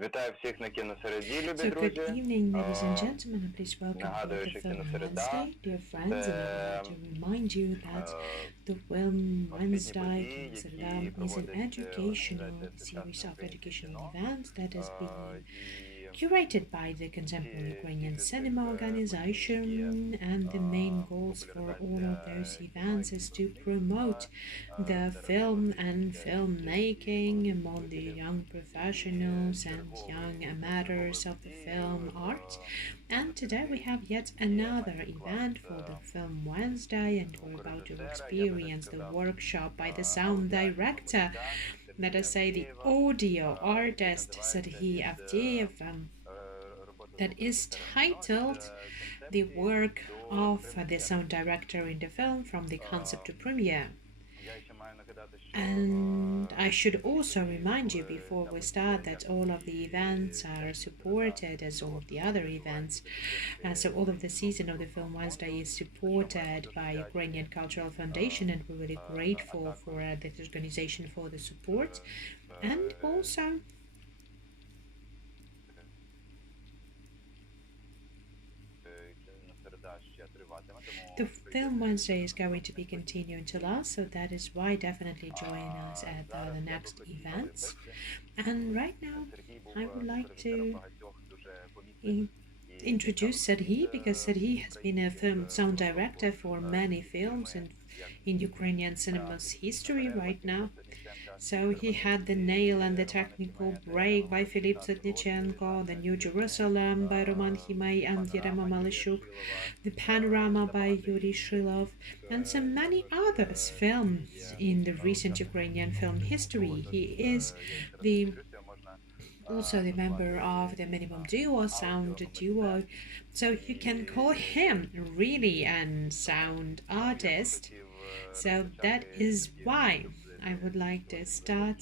Вітаю всіх на Кіносереді, любі So, good друзі. evening, ladies and gentlemen, and please welcome to Нагадую, the що Film Кіносереда Wednesday, dear friends. And I would це like to remind you that the Film освітні Wednesday, події, Kinosereda, які is an проводить educational організація series Сучасне of українське educational кіно. events that has been І curated by the Contemporary Ukrainian ціль цих Cinema Organization, подій є and the main goals for all of those популяризація кіно, events is to кіножурналістики promote the серед film молодих and filmmaking among the любителів. young professionals and Черговий young фестиваль amateurs of the подій, film art. And today we have yet another event for the Film Wednesday, and we're about to experience the workshop by the sound director, let us say the audio artist Serhiy Avdeev, that is titled The Work of the Sound Director in the Film from the Concept to Premiere. And I should also remind you before we start that all of the events are supported as all of the other events. So all of the season of the Film Wednesday is supported by Ukrainian Cultural Foundation, and we're really grateful for this organization for the support. And also the Film Wednesday is going to be continuing to last, so that is why definitely join us at the next events. And right now, I would like to introduce Serhiy, because Serhiy has been a film sound director for many films in Ukrainian cinema's history right now. So he had The Nail and the Technical Break by Filip Tsotnichenko, The New Jerusalem by Roman Himay and Yerema Malishuk, The Panorama by Yuri Shilov, and so many others films in the recent Ukrainian film history. He is also the member of the Minimum Duo Sound Duo, so you can call him really an sound artist. So that is why I would like to start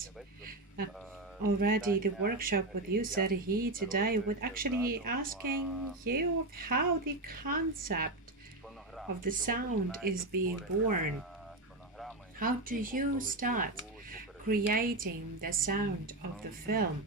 already the workshop with you, Serhiy, today with actually asking you how the concept of the sound is being born. How do you start creating the sound of the film?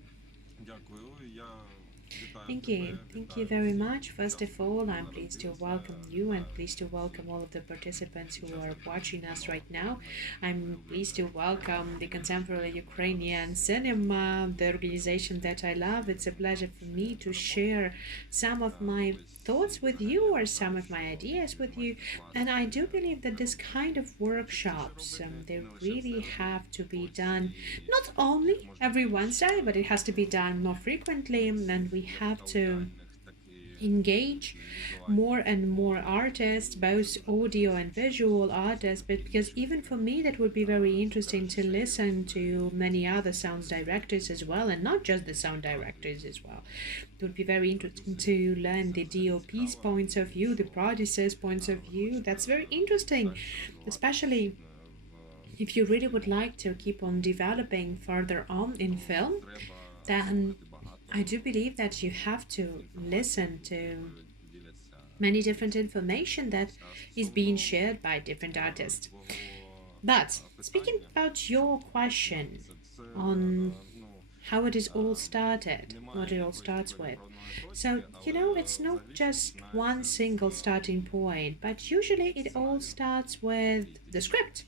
Thank you. Thank you very much. First of all, I'm pleased to welcome you and pleased to welcome all of the participants who are watching us right now. I'm pleased to welcome the Contemporary Ukrainian Cinema, the organization that I love. It's a pleasure for me to share some of my thoughts with you or some of my ideas with you. And I do believe that this kind of workshops, they really have to be done not only every Wednesday, but it has to be done more frequently, and we have to engage more and more artists, both audio and visual artists, but because even for me that would be very interesting to listen to many other sound directors as well, and not just the sound directors as well. It would be very interesting to learn the DOP's points of view, the producers' points of view. That's very interesting, especially if you really would like to keep on developing further on in film, then I do believe that you have to listen to many different information that is being shared by different artists. But speaking about your question on how it is all started, what it all starts with. So, it's not just one single starting point, but usually it all starts with the script.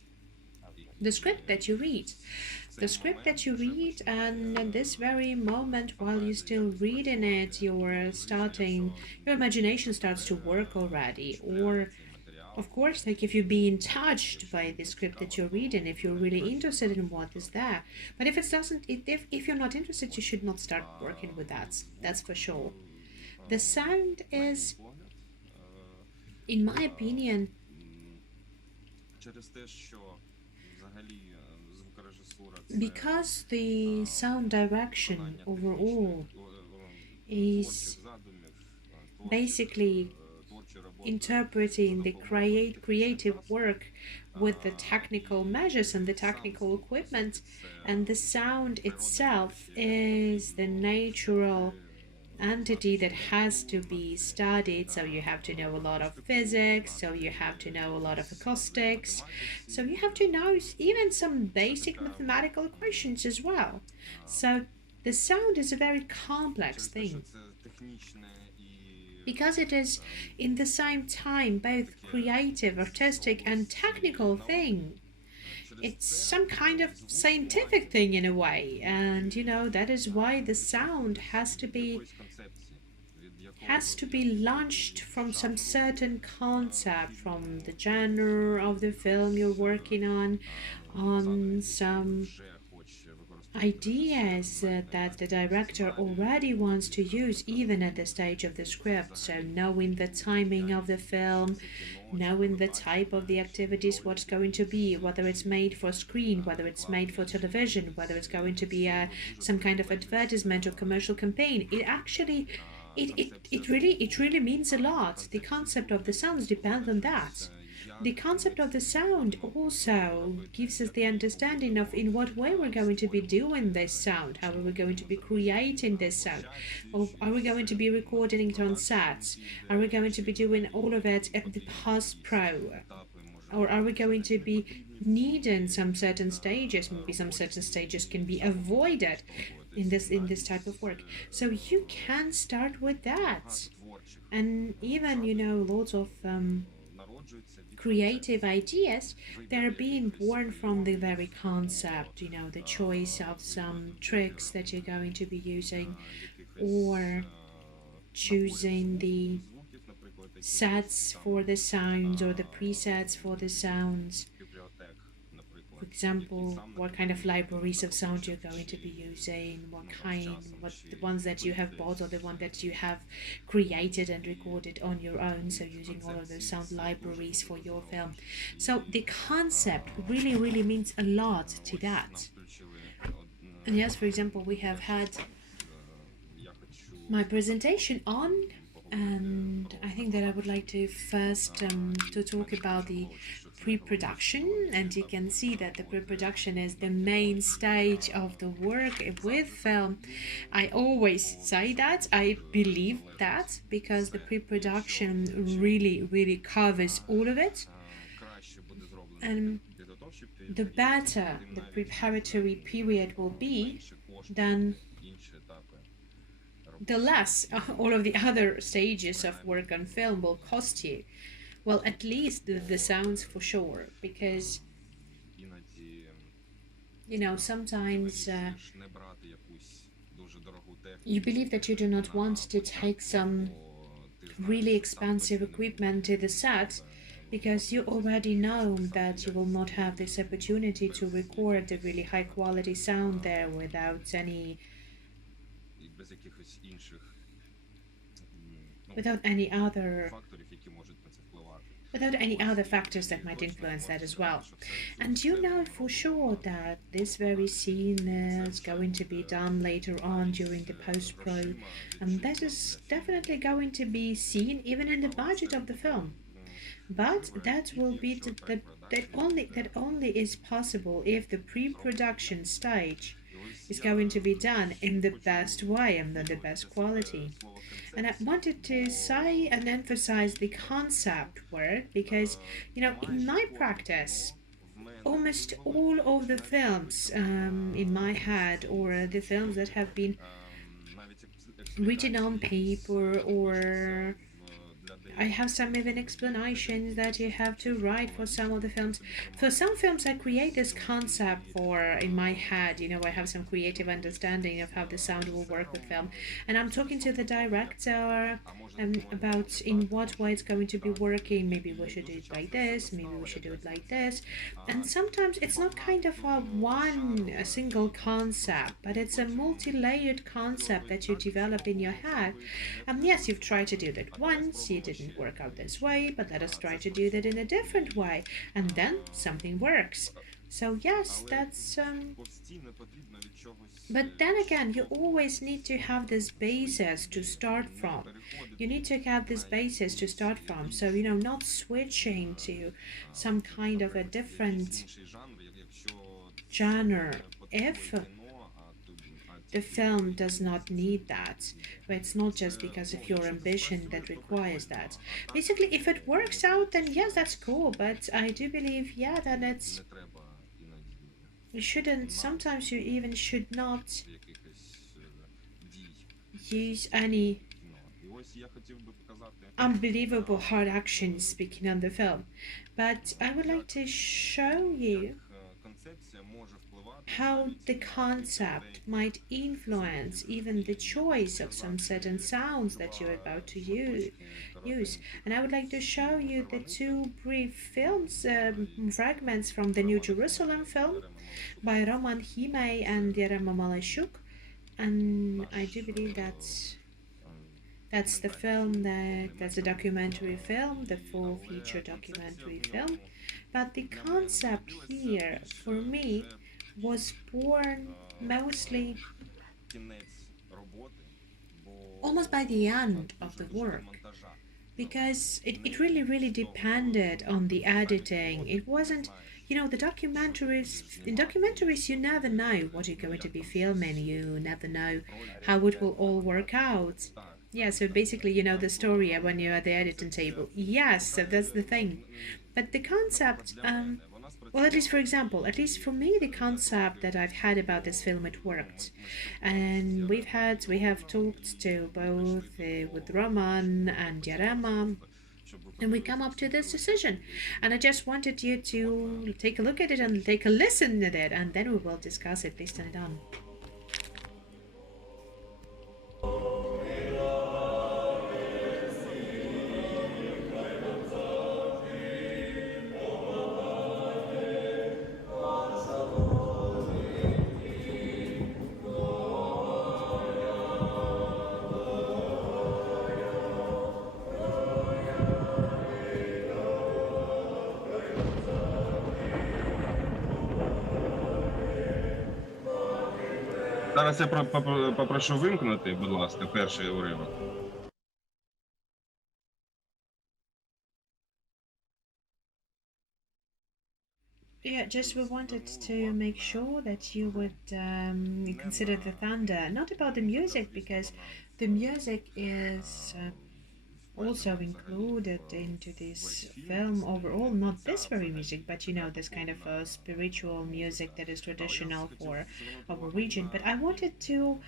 The script that you read. The script that you read, and in this very moment, while you're still reading it, your imagination starts to work already. Or, of course, like if you're being touched by the script that you're reading, if you're really interested in what is there. But if you're not interested, you should not start working with that. That's for sure. The sound is, in my opinion, because the sound direction overall is basically interpreting the creative work with the technical measures and the technical equipment, and the sound itself is the natural entity that has to be studied. So you have to know a lot of physics, so you have to know a lot of acoustics, so you have to know even some basic mathematical equations as well. So The sound is a very complex thing because it is in the same time both creative, artistic, and technical thing. It's some kind of scientific thing in a way, and that is why the sound has to be launched from some certain concept, from the genre of the film you're working on some ideas that the director already wants to use even at the stage of the script. So knowing the timing of the film, knowing the type of the activities, what's going to be, whether it's made for screen, whether it's made for television, whether it's going to be some kind of advertisement or commercial campaign. It really means a lot. The concept of the sounds depends on that. The concept of the sound also gives us the understanding of in what way we're going to be doing this sound, how are we going to be creating this sound, or are we going to be recording it on sets, are we going to be doing all of it at the post-pro, or are we going to be needing some certain stages, maybe some certain stages can be avoided in this type of work. So you can start with that, and even lots of creative ideas that are being born from the very concept, the choice of some tricks that you're going to be using, or choosing the sets for the sounds or the presets for the sounds. For example, what kind of libraries of sound you're going to be using, what the ones that you have bought or the one that you have created and recorded on your own. So using all of those sound libraries for your film. So the concept really, really means a lot to that. And yes, for example, we have had my presentation on, and I think that I would like to first to talk about the pre-production, and you can see that the pre-production is the main stage of the work with film. I always say that, I believe that, because the pre-production really, really covers all of it, and the better the preparatory period will be, then the less all of the other stages of work on film will cost you. Well, at least the sounds for sure, because sometimes you believe that you do not want to take some really expensive equipment to the set because you already know that you will not have this opportunity to record the really high quality sound there without any other factors that might influence that as well. And you know for sure that this very scene is going to be done later on during the post-pro, and that is definitely going to be seen even in the budget of the film. But that will be that only is possible if the pre-production stage is going to be done in the best way and the best quality. And I wanted to say and emphasize the concept work because, in my practice, almost all of the films in my head, or the films that have been written on paper, or I have some even explanations that you have to write for some of the films. For some films, I create this concept for in my head. I have some creative understanding of how the sound will work with film, and I'm talking to the director about in what way it's going to be working. Maybe we should do it like this. Maybe we should do it like this. And sometimes it's not kind of a single concept, but it's a multi-layered concept that you develop in your head. And yes, you've tried to do that once, you didn't work out this way, but let us try to do that in a different way, and then something works. So yes, that's but then again, you always need to have this basis to start from. You need to have this basis to start from. So, not switching to some kind of a different genre if the film does not need that. But it's not just because of your ambition that requires that. Basically, if it works out, then yes, that's cool. But I do believe, yeah, that you shouldn't, sometimes you even should not use any unbelievable hard action speaking on the film, but I would like to show you how the concept might influence even the choice of some certain sounds that you're about to use. And I would like to show you the two brief films, fragments from the New Jerusalem film by Roman Himei and Yerema Malashuk. And I do believe that's the film, that's a documentary film, the full feature documentary film. But the concept here, for me, was born mostly almost by the end of the work, because it really depended on the editing. It wasn't, the documentaries, in documentaries you never know what you're going to be filming, you never know how it will all work out. Yeah, so basically you know the story when you're at the editing table. Yes, so that's the thing. But the concept, well, at least for example, at least for me, the concept that I've had about this film, it worked. And we have talked to both with Roman and Yarema, and we come up to this decision. And I just wanted you to take a look at it and take a listen at it, and then we will discuss it. Please turn it on. Зараз я попрошу вимкнути, будь ласка, перший уривок. Yeah, just we wanted to make sure that you would consider the thunder, not about the music, because the music is also included into this film overall, not this very music, but this kind of spiritual music that is traditional for our region. But I wanted to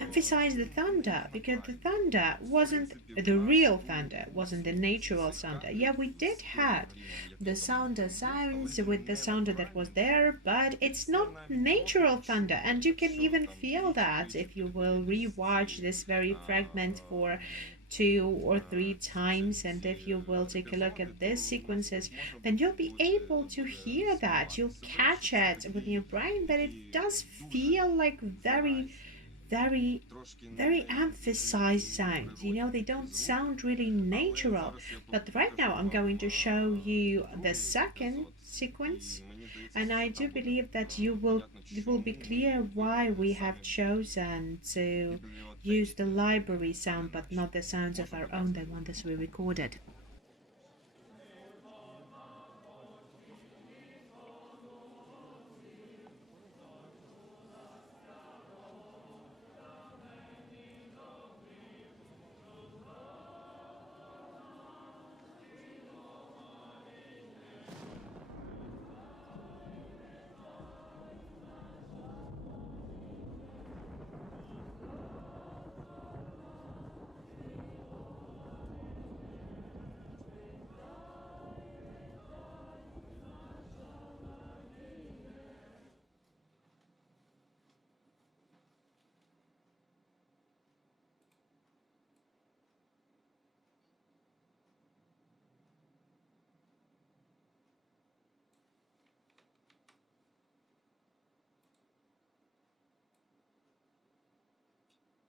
emphasize the thunder, because the thunder wasn't the real thunder, wasn't the natural thunder. Yeah, we did have the sounds with the sounder that was there, but it's not natural thunder, and you can even feel that if you will rewatch this very fragment for 2 or 3 times, and if you will take a look at these sequences, then you'll be able to hear that, you'll catch it with your brain, but it does feel like very emphasized sounds. They don't sound really natural. But right now I'm going to show you the second sequence, and I do believe that it will be clear why we have chosen to use the library sound, but not the sounds of our own, the one that we recorded.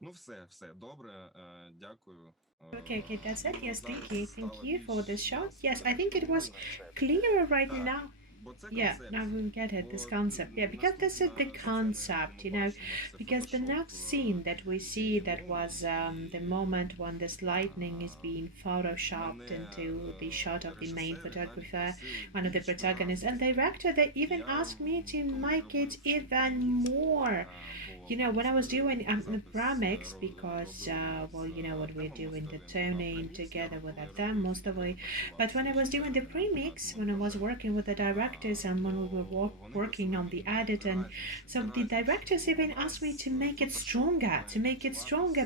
Ну, все, добре, дякую. Okay, that's it. Yes, thank you for this shot. Yes, I think it was clearer right now. Yeah, now we get it, this concept. Yeah, because this is the concept, because the next scene that we see, that was the moment when this lightning is being photoshopped into the shot of the main photographer, one of the protagonists, and the director, they even asked me to make it even more. When I was doing the premix, because, what we're doing, the toning together with them most of it. But when I was doing the premix, when I was working with the director, practice and when we were working on the edit. And so the directors even asked me to make it stronger,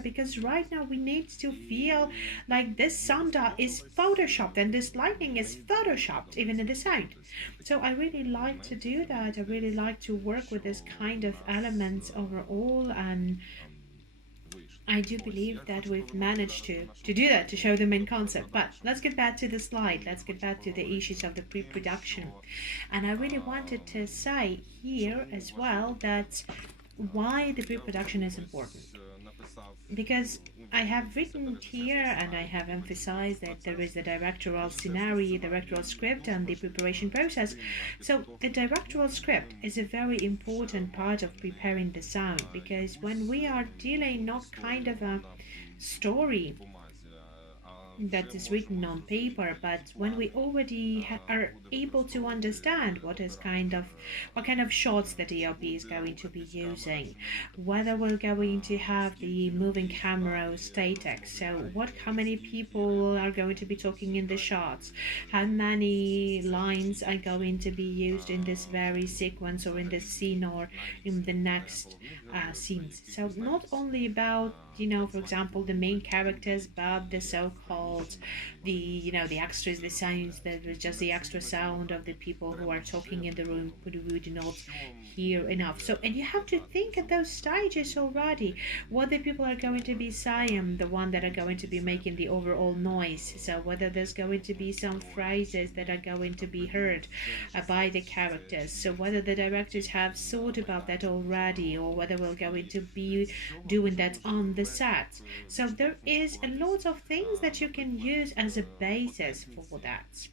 because right now we need to feel like this sound is photoshopped and this lighting is photoshopped even in the sound. So I really like to do that. I really like to work with this kind of elements overall, and I do believe that we've managed to do that, to show the main concept. But let's get back to the slide. Let's get back to the issues of the pre-production. And I really wanted to say here as well that why the pre-production is important. Because I have written here and I have emphasized that there is the directorial scenario, directorial script, and the preparation process. So the directorial script is a very important part of preparing the sound, because when we are dealing not kind of a story that is written on paper, but when we already are able to understand what kind of shots the DOP is going to be using, whether we're going to have the moving camera or static, so how many people are going to be talking in the shots, how many lines are going to be used in this very sequence or in this scene or in the next scenes. So not only about, for example, the main characters, but the so-called, the extras, the sounds, that was just the extra sound of the people who are talking in the room who we do not hear enough. So, and you have to think at those stages already what the people are going to be saying, the one that are going to be making the overall noise. So whether there's going to be some phrases that are going to be heard by the characters. So whether the directors have thought about that already, or whether we're going to be doing that on the set. So there is a lot of things that you can use as a basis for that.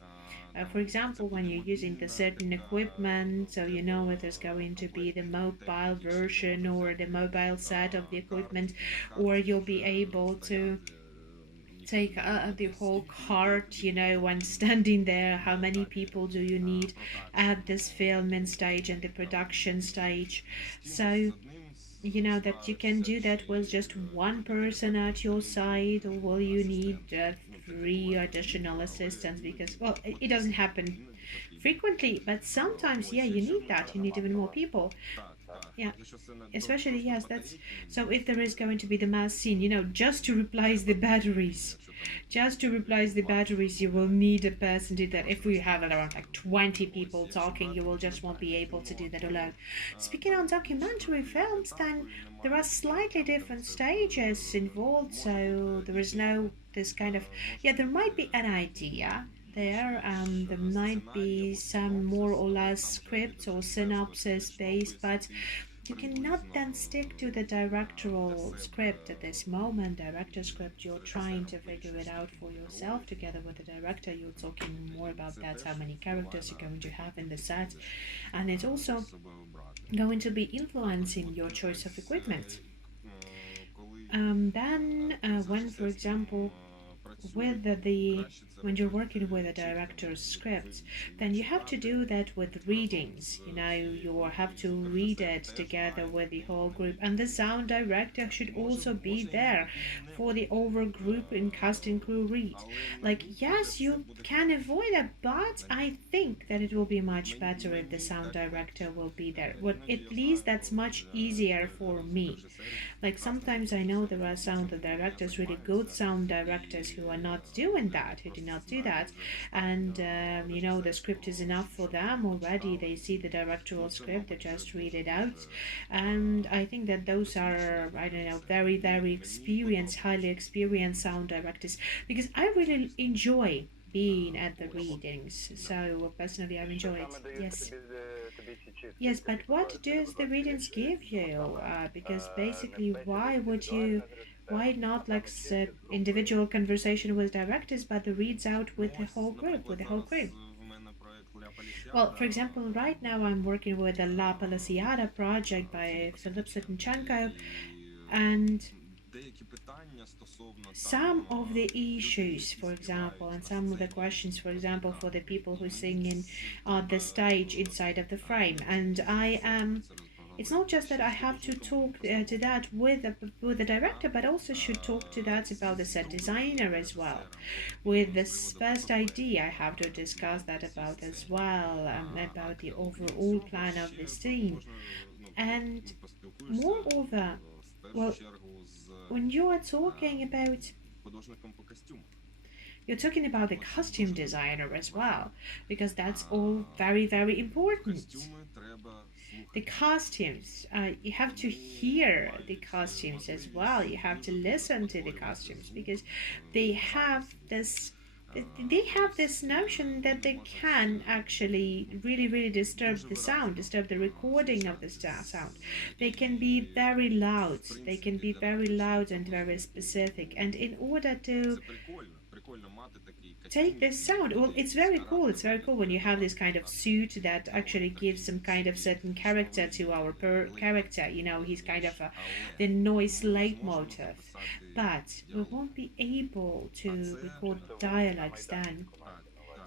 For example, when you're using the certain equipment, so you know if there's going to be the mobile version or the mobile set of the equipment, or you'll be able to take the whole cart, when standing there, how many people do you need at this filming stage and the production stage. So that you can do that with just one person at your side, or will you need 3 additional assistants? Because, well, it doesn't happen frequently, but sometimes, yeah, you need that. You need even more people. Yeah, especially, yes, that's so if there is going to be the mass scene, just to replace the batteries. Just to replace the batteries, you will need a person to do that. If we have around like 20 people talking, you will just won't be able to do that alone. Speaking on documentary films, then there are slightly different stages involved, so there is no this kind of, there might be an idea there, there might be some more or less script or synopsis based, but you cannot then stick to the directorial script at this moment. Director script, you're trying to figure it out for yourself together with the director. You're talking more about that, how many characters you're going to have in the set, and it's also going to be influencing your choice of equipment. Then when, for example, when you're working with a director's script, then you have to do that with readings. You have to read it together with the whole group, and the sound director should also be there for the over group in cast and crew read. Like, yes, you can avoid it, but I think that it will be much better if the sound director will be there. Well, at least that's much easier for me. Like, sometimes I know there are sound directors, really good sound directors, who are not doing that, who do not do that, and the script is enough for them already. They see the directorial script, they just read it out, and I think that those are, I don't know, very, very experienced, highly experienced sound directors, because I really enjoy being at the readings. So personally, I've enjoyed. Yes. Yes, but what does the readings give you? Because basically, why not like individual conversation with directors, but the reads out with the whole group, Well, for example, right now I'm working with the La Palasiada project by Philip Sitnichenko, and some of the issues, for example, and some of the questions, for example, for the people who sing in the stage inside of the frame, and I am It's not just that I have to talk to that with the director, but also should talk to that about the set designer as well. With this first idea, I have to discuss that about as well, about the overall plan of the scene. And moreover, well, when you are talking about you're talking about the costume designer as well, because that's all very, very important. The costumes, you have to hear the costumes as well. You have to listen to the costumes because they have this they have this notion that they can actually really really disturb the sound, disturb the recording of the sound. They can be very loud, they can be very loud and very specific, and in order to take this sound, well, it's very cool, it's very cool when you have this kind of suit that actually gives some kind of certain character to our character, he's kind of the noise leitmotif, but we won't be able to record dialogues then.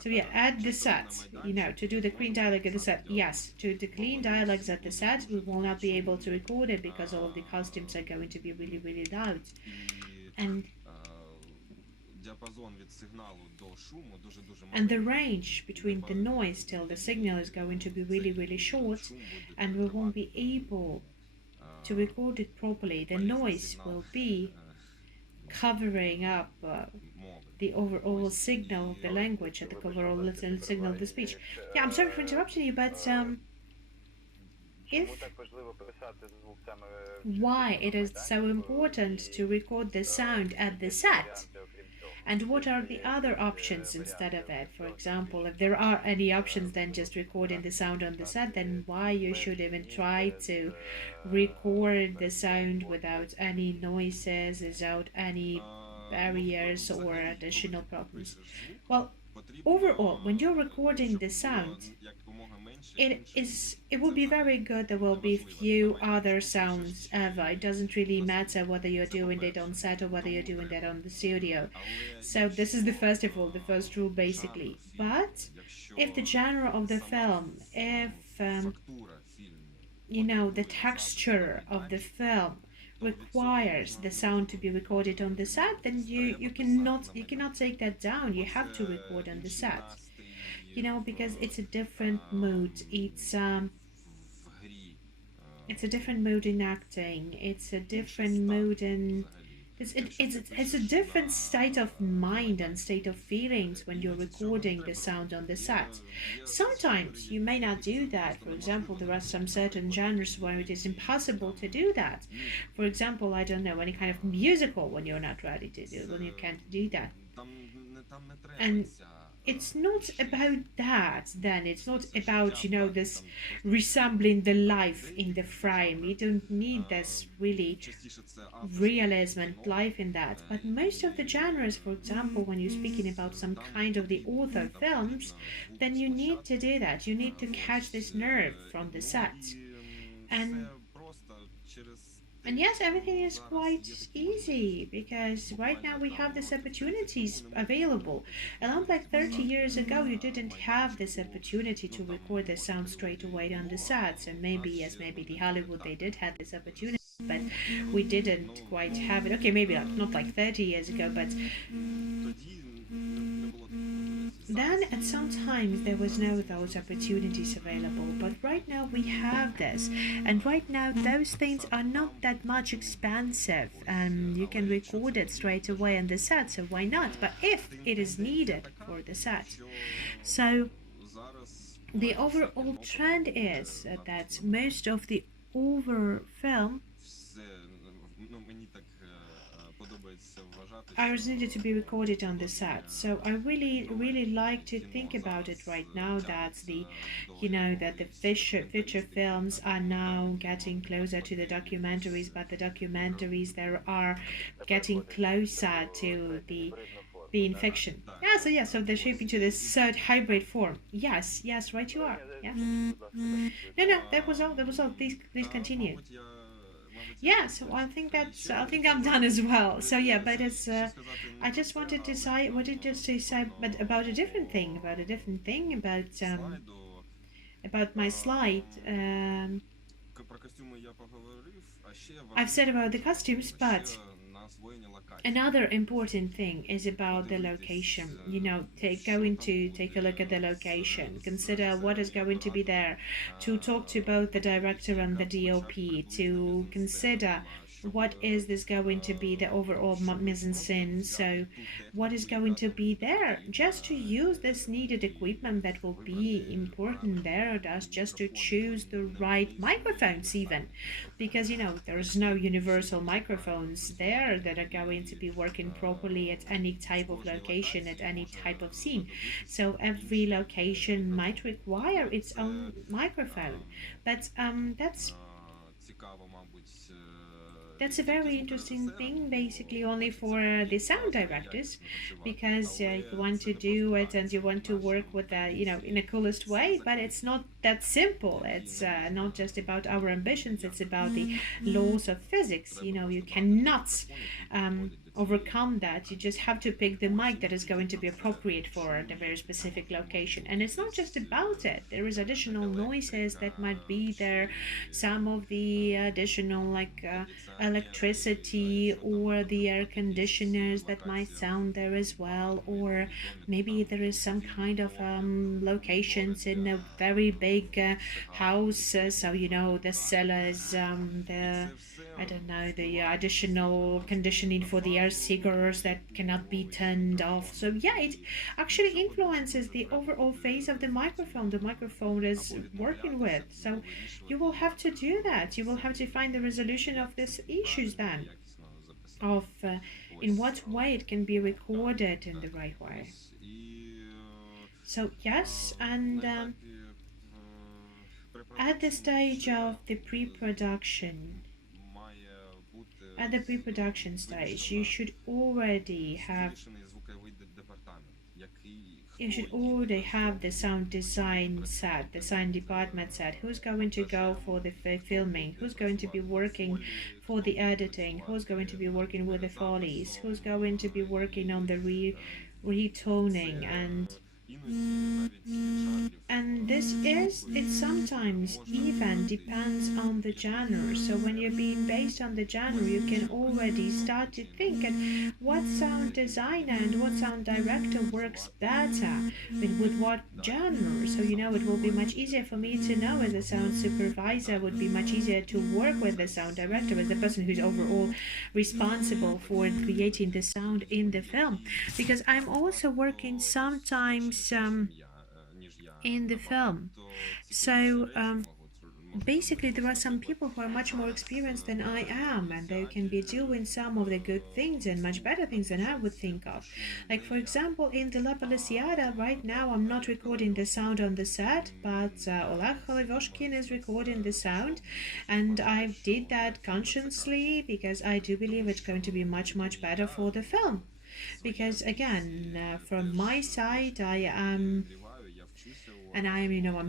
So yeah, at the set, to do the clean dialogue at the set, yes, to the clean dialogues at the set, we will not be able to record it because all of the costumes are going to be really, really loud. And and the range between the noise till the signal is going to be really, really short, and we won't be able to record it properly. The noise will be covering up the overall signal of the language and the overall signal of the speech. Yeah, I'm sorry for interrupting you, but if why it is so important to record the sound at the set, and what are the other options instead of it? For example, if there are any options than just recording the sound on the set, then why you should even try to record the sound without any noises, without any barriers or additional problems? Well, overall, when you're recording the sound, it will be very good. There will be few other sounds ever. It doesn't really matter whether you're doing it on set or whether you're doing that on the studio. So this is the first of all, the first rule basically. But if the genre of the film, if the texture of the film requires the sound to be recorded on the set, then you cannot take that down. You have to record on the set, because it's a different mood. It's a different mood in acting. It's a different mood in it's a different state of mind and state of feelings when you're recording the sound on the set. Sometimes you may not do that. For example, there are some certain genres where it is impossible to do that. For example, I don't know, any kind of musical when you're not ready to do, when you can't do that. And it's not about that then. It's not about this resembling the life in the frame. You don't need this really realism and life in that. But most of the genres, for example, when you're speaking about some kind of the author films, then you need to do that. You need to catch this nerve from the set. And yes, everything is quite easy because right now we have these opportunities available. And unlike 30 years ago, you didn't have this opportunity to record the sound straight away on the sets. And maybe, yes, maybe the Hollywood, they did have this opportunity, but we didn't quite have it. Okay, maybe not like 30 years ago, but then at some times there was no those opportunities available, but right now we have this, and right now those things are not that much expensive, and you can record it straight away on the set, so why not? But if it is needed for the set, so the overall trend is that most of the over film hours needed to be recorded on the set. So I really, really like to think about it right now that that the feature films are now getting closer to the documentaries, but the documentaries there are getting closer to the being fiction. So they're shaping to this third hybrid form. Yes, right you are. Yeah. No, that was all. Please continue. Yeah, so I think I'm done as well. So yeah, but it's I just wanted to say but about a different thing, about my slide. про костюми я поговорив, а ще I've said about the costumes, ще but на освоєння локації. another important thing is about the location. You know, going to take a look at the location, consider what is going to be there, to talk to both the director and the DOP, to consider what is this going to be the overall mise en scene. So what is going to be there, just to use this needed equipment that will be important there, just to choose the right microphones even, because there's no universal microphones there that are going to be working properly at any type of location, at any type of scene. So every location might require its own microphone, but that's a very interesting thing, basically only for the sound directors, because you want to do it and you want to work with that, in a coolest way. But it's not that simple. It's not just about our ambitions. It's about the laws of physics. You cannot overcome that. You just have to pick the mic that is going to be appropriate for the very specific location. And it's not just about it. There is additional noises that might be there, some of the additional electricity or the air conditioners that might sound there as well, or maybe there is some kind of locations in a very big house, so the cellars, the I don't know, the additional conditioning for the air cigars that cannot be turned off. So yeah, it actually influences the overall phase of the microphone is working with. So you will have to do that. You will have to find the resolution of these issues then, of in what way it can be recorded in the right way. So yes, and at the stage of the pre-production, at the pre-production stage, you should already have the sound design set, the sound department set. Who's going to go for the filming? Who's going to be working for the editing? Who's going to be working with the follies? Who's going to be working on the retoning and it sometimes even depends on the genre. So when you're being based on the genre, you can already start to think at what sound designer and what sound director works better with what genre. So it will be much easier for me to know, as a sound supervisor, would be much easier to work with the sound director as the person who's overall responsible for creating the sound in the film, because I'm also working sometimes in the film. So basically, there are some people who are much more experienced than I am, and they can be doing some of the good things and much better things than I would think of. Like, for example, in the La Palisiada, right now I'm not recording the sound on the set, but Oleg Holivoshkin is recording the sound, and I did that consciously because I do believe it's going to be much, much better for the film. Because again, from my side, I'm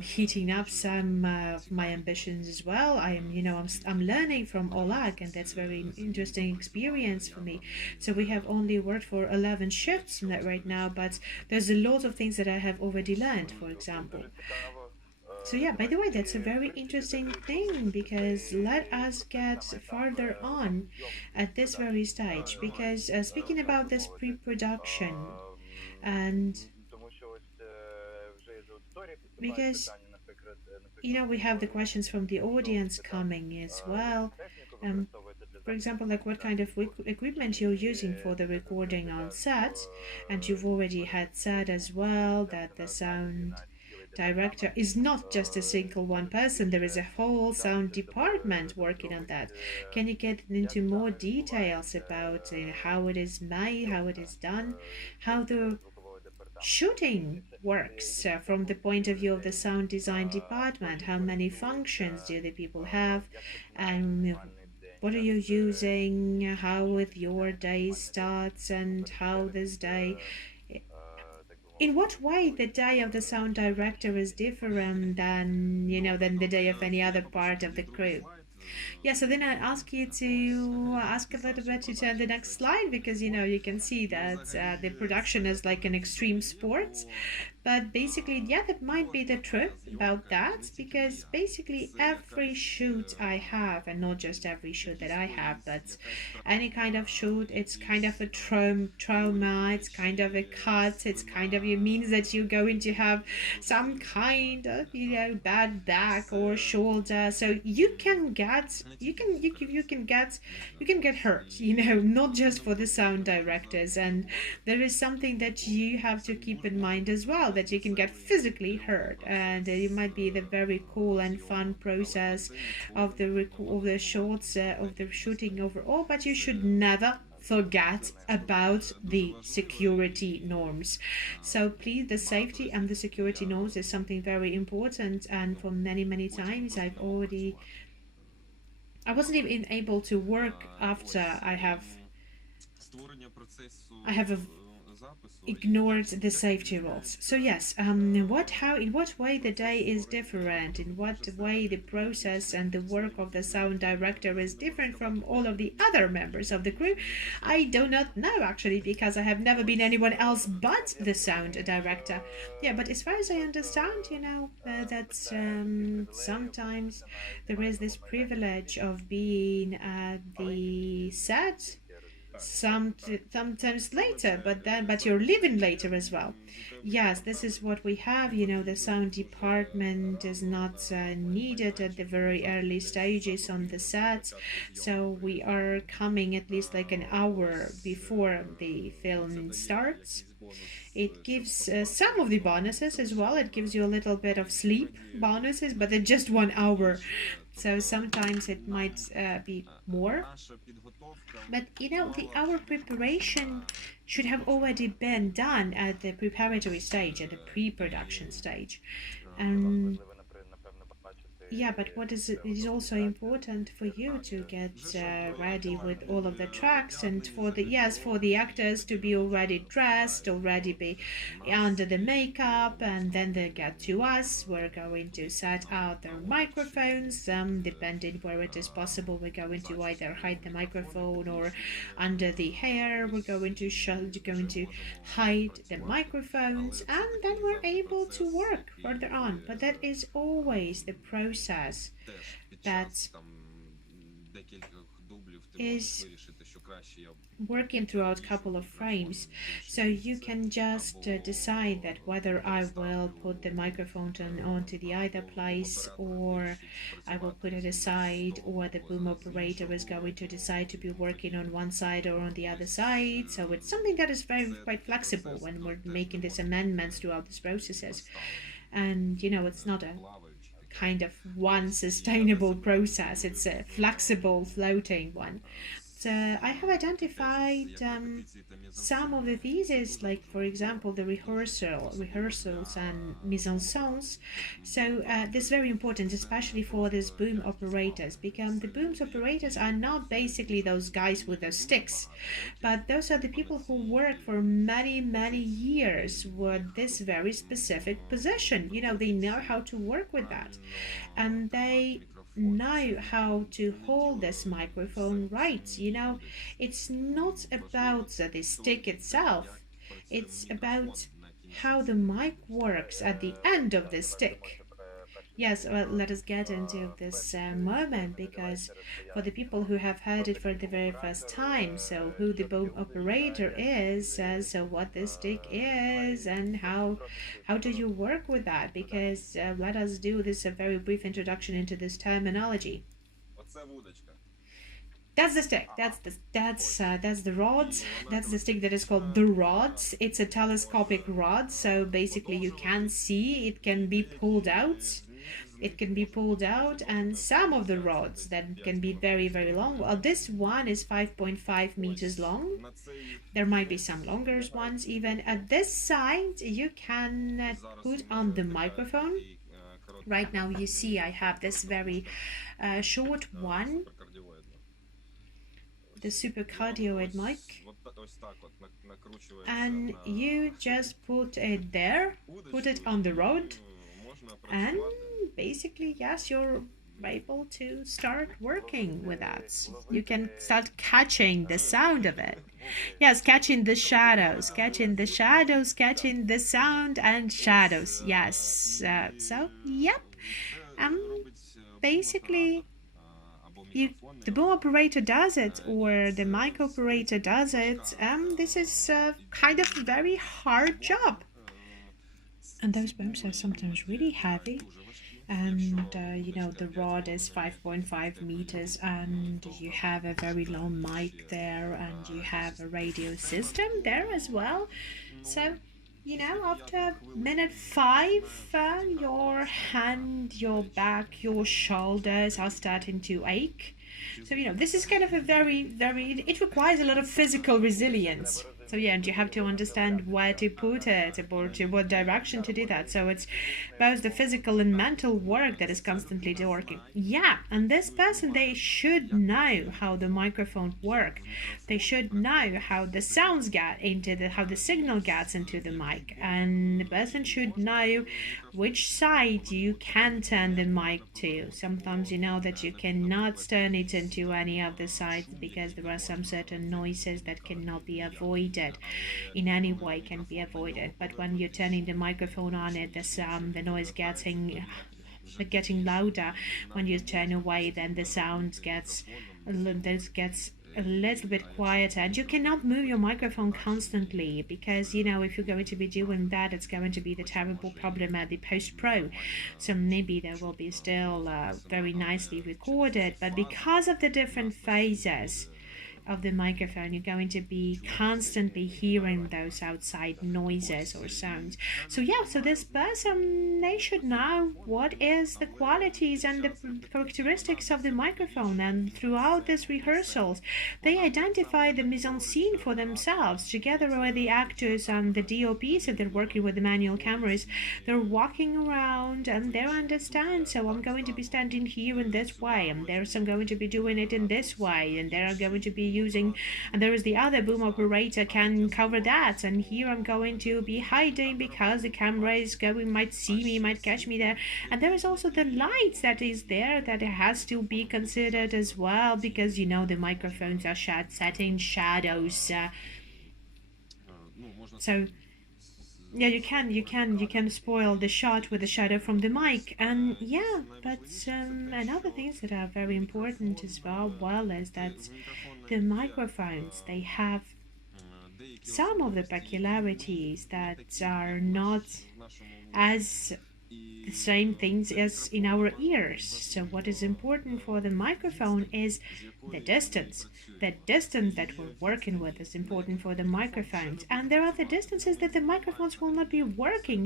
heating up some of my ambitions as well. I'm learning from Oleg, and that's very interesting experience for me. So we have only worked for 11 shifts right now, but there's a lot of things that I have already learned, for example. So yeah, by the way, that's a very interesting thing, because let us get further on at this very stage, because speaking about this pre-production, and because we have the questions from the audience coming as well. For example, like what kind of equipment you're using for the recording on set, and you've already had said as well that the sound director is not just a single one person. There is a whole sound department working on that. Can you get into more details about how it is made, how it is done, how the shooting works from the point of view of the sound design department? How many functions do the people have, and what are you using, how with your day starts, and how this day, in what way the day of the sound director is different than the day of any other part of the crew. Yeah, so then I ask you to ask a little bit to turn the next slide, because you can see that the production is like an extreme sport, But basically, yeah, that might be the truth about that, because basically every shoot I have, and not just every shoot that I have, but any kind of shoot, it's kind of a trauma, it's kind of a cut, it's kind of, it means that you're going to have some kind of, bad back or shoulder. So you can get, you can get hurt, not just for the sound directors. And there is something that you have to keep in mind as well, that you can get physically hurt, and it might be the very cool and fun process of the shorts, of the shooting overall, but you should never forget about the security norms. So please, the safety and the security norms is something very important, and for many times I wasn't even able to work after I have ignored the safety rules. So yes, in what way the day is different, in what way the process and the work of the sound director is different from all of the other members of the crew, I do not know actually, because I have never been anyone else but the sound director. Yeah, but as far as I understand, that sometimes there is this privilege of being at the set sometimes later, but you're leaving later as well. Yes, this is what we have. The sound department is not needed at the very early stages on the set, so we are coming at least like an hour before the film starts. It gives some of the bonuses as well. It gives you a little bit of sleep bonuses, but it's just 1 hour. So sometimes it might be more. But our preparation should have already been done at the preparatory stage, at the pre-production stage. And yeah, but what is it is also important for you to get ready with all of the tracks, and for the actors to be already dressed, already be under the makeup, and then they get to us. We're going to set out their microphones. Depending where it is possible, we're going to either hide the microphone, or under the hair we're going to hide the microphones, and then we're able to work further on. But that is always the process that is working throughout a couple of frames. So you can just decide that whether I will put the microphone onto the either place, or I will put it aside, or the boom operator is going to decide to be working on one side or on the other side. So it's something that is very quite flexible when we're making these amendments throughout these processes. And it's not a kind of one sustainable process, it's a flexible floating one. So I have identified some of the theses, like for example the rehearsals and mise en scènes. So this is very important, especially for these boom operators, because the boom operators are not basically those guys with those sticks, but those are the people who work for many years with this very specific position. They know how to work with that, and they know how to hold this microphone right. It's not about the stick itself, it's about how the mic works at the end of the stick. Yes, well, let us get into this moment, because for the people who have heard it for the very first time, so who the boom operator is, so what the stick is, and how do you work with that? Because let us do this a very brief introduction into this terminology. That's the stick. That's the rod. That's the stick that is called the rod. It's a telescopic rod, so basically you can see it can be pulled out. It can be pulled out, and some of the rods that can be very long. Well, this one is 5.5 meters long. There might be some longer ones even. At this side, you can put on the microphone. Right now, you see I have this very short one, the super cardioid mic, and you just put it there, put it on the rod, and basically, yes, you're able to start working with that. You can start catching the sound of it. Yes, catching the shadows, catching the shadows, catching the sound and shadows. Yes. So, yep. Um, Basically, you the boom operator does it or the mic operator does it. This is kind of a very hard job. And those booms are sometimes really heavy. And the rod is 5.5 meters, and you have a very long mic there, and you have a radio system there as well. So after minute 5, your hand, your back, your shoulders are starting to ache. So this is kind of a very it requires a lot of physical resilience. So yeah, and you have to understand where to put it or to what direction to do that. So it's both the physical and mental work that is constantly working. Yeah, and this person, they should know how the microphone work. They should know how the sounds get into how the signal gets into the mic, and the person should know which side you can turn the mic to. Sometimes you know that you cannot turn it into any of the sides because there are some certain noises that cannot be avoided in any way, can be avoided. But when you're turning the microphone on it, the noise getting louder. When you turn away, then the sound gets a little bit quieter, and you cannot move your microphone constantly because if you're going to be doing that, it's going to be the terrible problem at the post-pro. So maybe there will be still very nicely recorded, but because of the different phases of the microphone, you're going to be constantly hearing those outside noises or sounds. So yeah, so this person, they should know what is the qualities and the characteristics of the microphone, and throughout these rehearsals they identify the mise-en-scene for themselves together with the actors and the DOPs. So they're working with the manual cameras, they're walking around and they understand, so I'm going to be standing here in this way, and there's I'm going to be doing it in this way, and they're going to be using, and there is the other boom operator can cover that, and here I'm going to be hiding because the camera is going, might see me, might catch me there. And there is also the lights that is there that has to be considered as well, because the microphones are setting shadows, so yeah, you can spoil the shot with the shadow from the mic. And yeah, but another things that are very important as well is that the microphones, they have some of the peculiarities that are not as the same things as in our ears. So what is important for the microphone is the distance. The distance that we're working with is important for the microphones, and there are the distances that the microphones will not be working.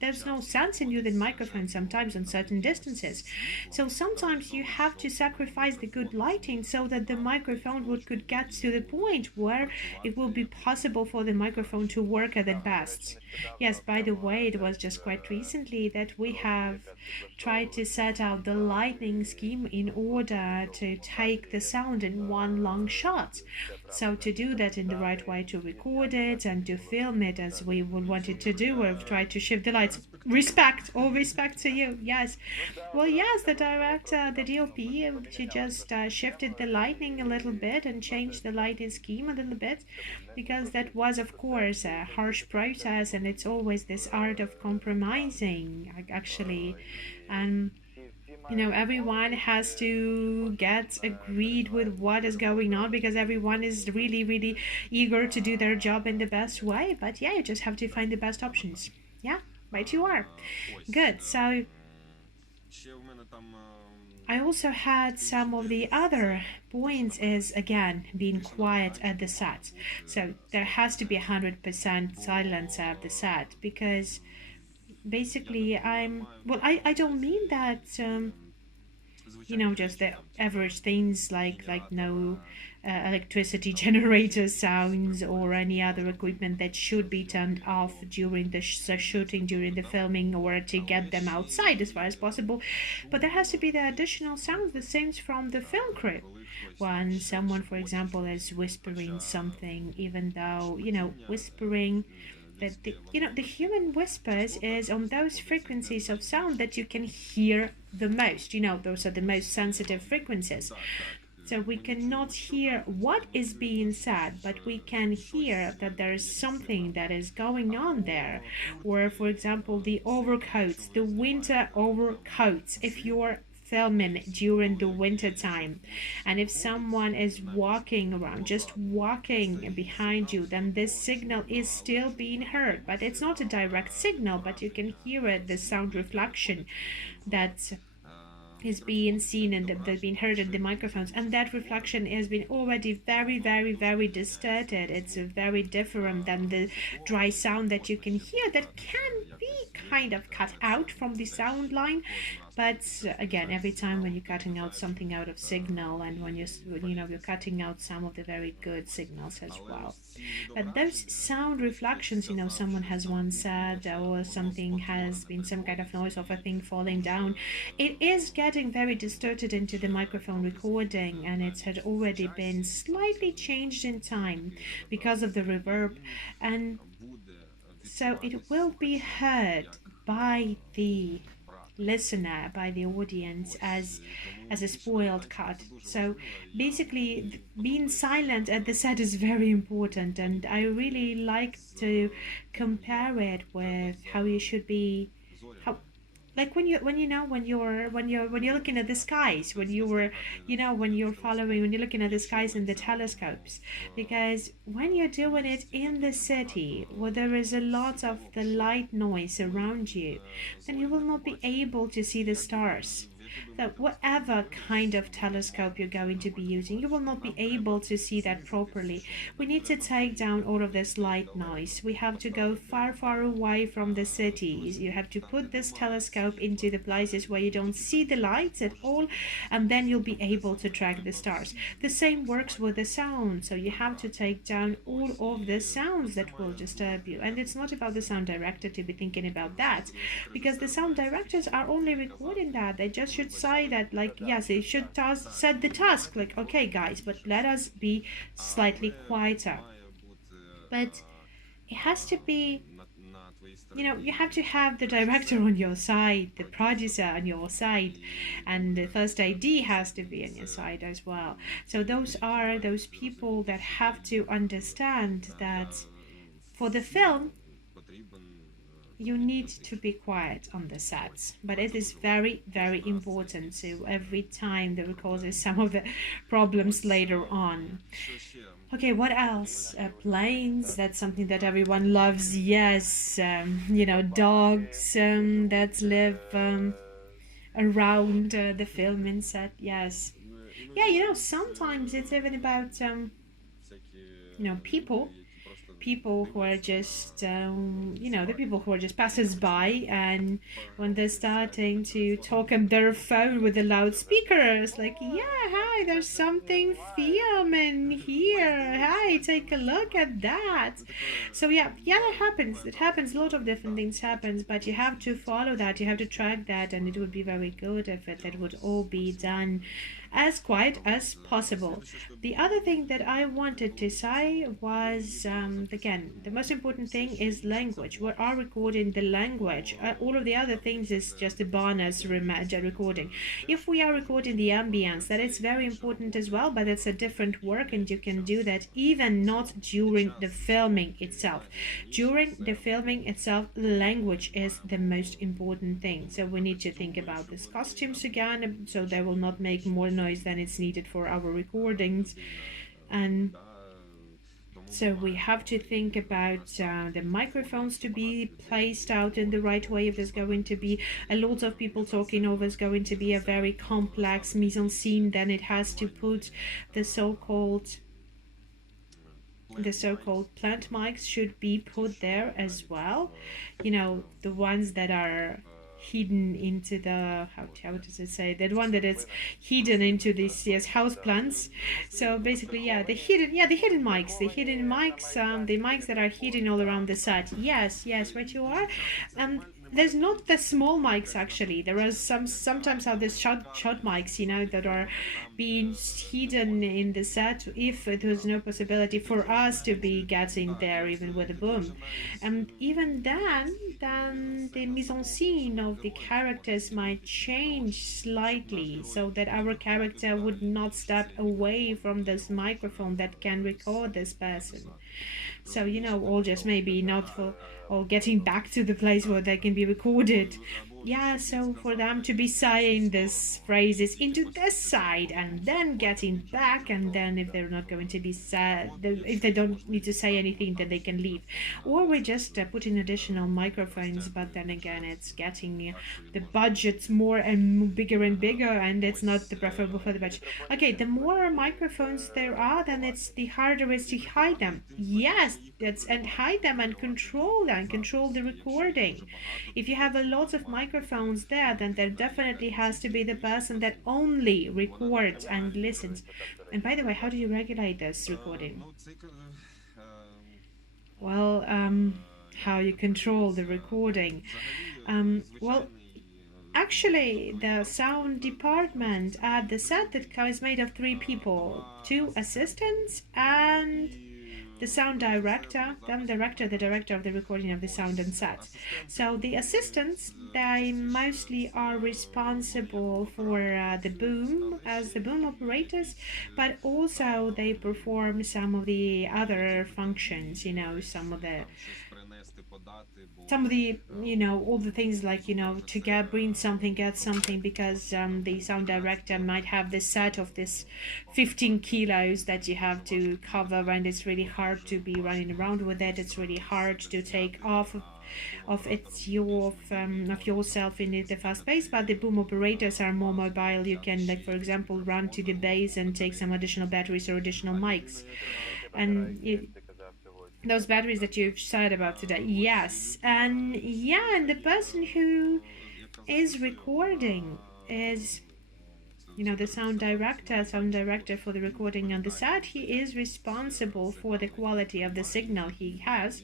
There's no sense in using microphones sometimes on certain distances. So sometimes you have to sacrifice the good lighting so that the microphone could get to the point where it will be possible for the microphone to work at its best. Yes, by the way, it was just quite recently that we have tried to set out the lighting scheme in order to take the sound in one long shot. So to do that in the right way, to record it and to film it as we would want it to do, we've tried to shift the lights. All respect to you. Yes. Well, yes, the director, the DOP, she just shifted the lighting a little bit and changed the lighting scheme a little bit, because that was, of course, a harsh process, and it's always this art of compromising, actually. And everyone has to get agreed with what is going on, because everyone is really eager to do their job in the best way. But yeah, you just have to find the best options. Yeah, right you are. Good. So I also had some of the other points is, again, being quiet at the set. So there has to be 100% silence at the set, because basically I don't mean that just the average things like no electricity generator sounds or any other equipment that should be turned off during the shooting, during the filming, or to get them outside as far as possible. But there has to be the additional sounds, the same from the film crew. When someone, for example, is whispering something, even though whispering that the human whispers is on those frequencies of sound that you can hear the most. Those are the most sensitive frequencies. So we cannot hear what is being said, but we can hear that there is something that is going on there. Or, for example, the overcoats, the winter overcoats. If you're filming during the winter time, and if someone is walking around, just walking behind you, then this signal is still being heard, but it's not a direct signal, but you can hear it, the sound reflection that is being seen and that's being heard in the microphones, and that reflection has been already very, very, very distorted. It's very different than the dry sound that you can hear that can be kind of cut out from the sound line. But again, every time when you're cutting out something out of signal, and when you're cutting out some of the very good signals as well. But those sound reflections, someone has once said, or something has been some kind of noise of a thing falling down, it is getting very distorted into the microphone recording, and it had already been slightly changed in time because of the reverb, and so it will be heard by the listener, by the audience, as a spoiled cut. So basically, being silent at the set is very important, and I really like to compare it with how you should be, like when you're looking at the skies, when you're looking at the skies in the telescopes, because when you're doing it in the city where there is a lot of the light noise around you, then you will not be able to see the stars. So whatever kind of telescope you're going to be using, you will not be able to see that properly. We need to take down all of this light noise. We have to go far, far away from the cities. You have to put this telescope into the places where you don't see the lights at all, and then you'll be able to track the stars. The same works with the sound. So you have to take down all of the sounds that will disturb you. And it's not about the sound director to be thinking about that, because the sound directors are only recording that. They just should say that, like, yes, they should set the task, like, okay guys, but let us be slightly quieter. But it has to be, you have to have the director on your side, the producer on your side, and the first AD has to be on your side as well. So those are those people that have to understand that for the film you need to be quiet on the sets, but it is very, very important. So every time there causes some of the problems later on. Okay, what else? Planes, that's something that everyone loves. Yes, dogs that live around the filming set. Yes. Yeah, sometimes it's even about, people who are just the people who are just passers-by, and when they're starting to talk on their phone with the loudspeakers, like, yeah, hi, there's something filming here, hi, take a look at that. So yeah, that happens. It happens, a lot of different things happens, but you have to follow that, you have to track that, and it would be very good if it would all be done as quiet as possible. The other thing that I wanted to say was, again, the most important thing is language. We are recording the language. All of the other things is just a bonus recording. If we are recording the ambience, that is very important as well, but it's a different work, and you can do that even not during the filming itself. During the filming itself, language is the most important thing. So we need to think about these costumes again, so they will not make more noise than it's needed for our recordings, and so we have to think about the microphones to be placed out in the right way. If there's going to be a lot of people talking, or there's going to be a very complex mise-en-scene, then it has to put the so-called plant mics should be put there as well. The ones that are hidden into the how does it say, that one that is hidden into these, yes, house plants. So basically, the hidden mics, the mics that are hidden all around the set. Yes, right you are. there's not the small mics actually. There are sometimes how there's short mics, that are being hidden in the set if there's no possibility for us to be getting there even with a boom. And even then the mise en scene of the characters might change slightly so that our character would not step away from this microphone that can record this person. So, or just maybe not for, or getting back to the place where they can be recorded. Yeah, so for them to be saying these phrases into this side and then getting back, and then if they're not going to be said, if they don't need to say anything, then they can leave. Or we just put in additional microphones, but then again, it's getting the budgets more and bigger, and it's not the preferable for the budget. Okay, the more microphones there are, then it's the harder it is to hide them. Yes, and hide them and control the recording. If you have a lot of microphones there, then there definitely has to be the person that only records and listens. And by the way, how do you regulate this recording? Well, how you control the recording? Well, actually, the sound department at the set that is made of 3 people, 2 assistants and the sound director, the director of the recording of the sound and set. So the assistants, they mostly are responsible for the boom as the boom operators, but also they perform some of the other functions, some of the all the things like to bring something, get something, because the sound director might have this set of this 15 kilos that you have to cover, and it's really hard to be running around with it. It's really hard to take off of yourself in the fast pace. But the boom operators are more mobile. You can, like, for example, run to the base and take some additional batteries or additional mics, and those batteries that you've said about today. Yes, and the person who is recording is the sound director for the recording on the set. He is responsible for the quality of the signal he has,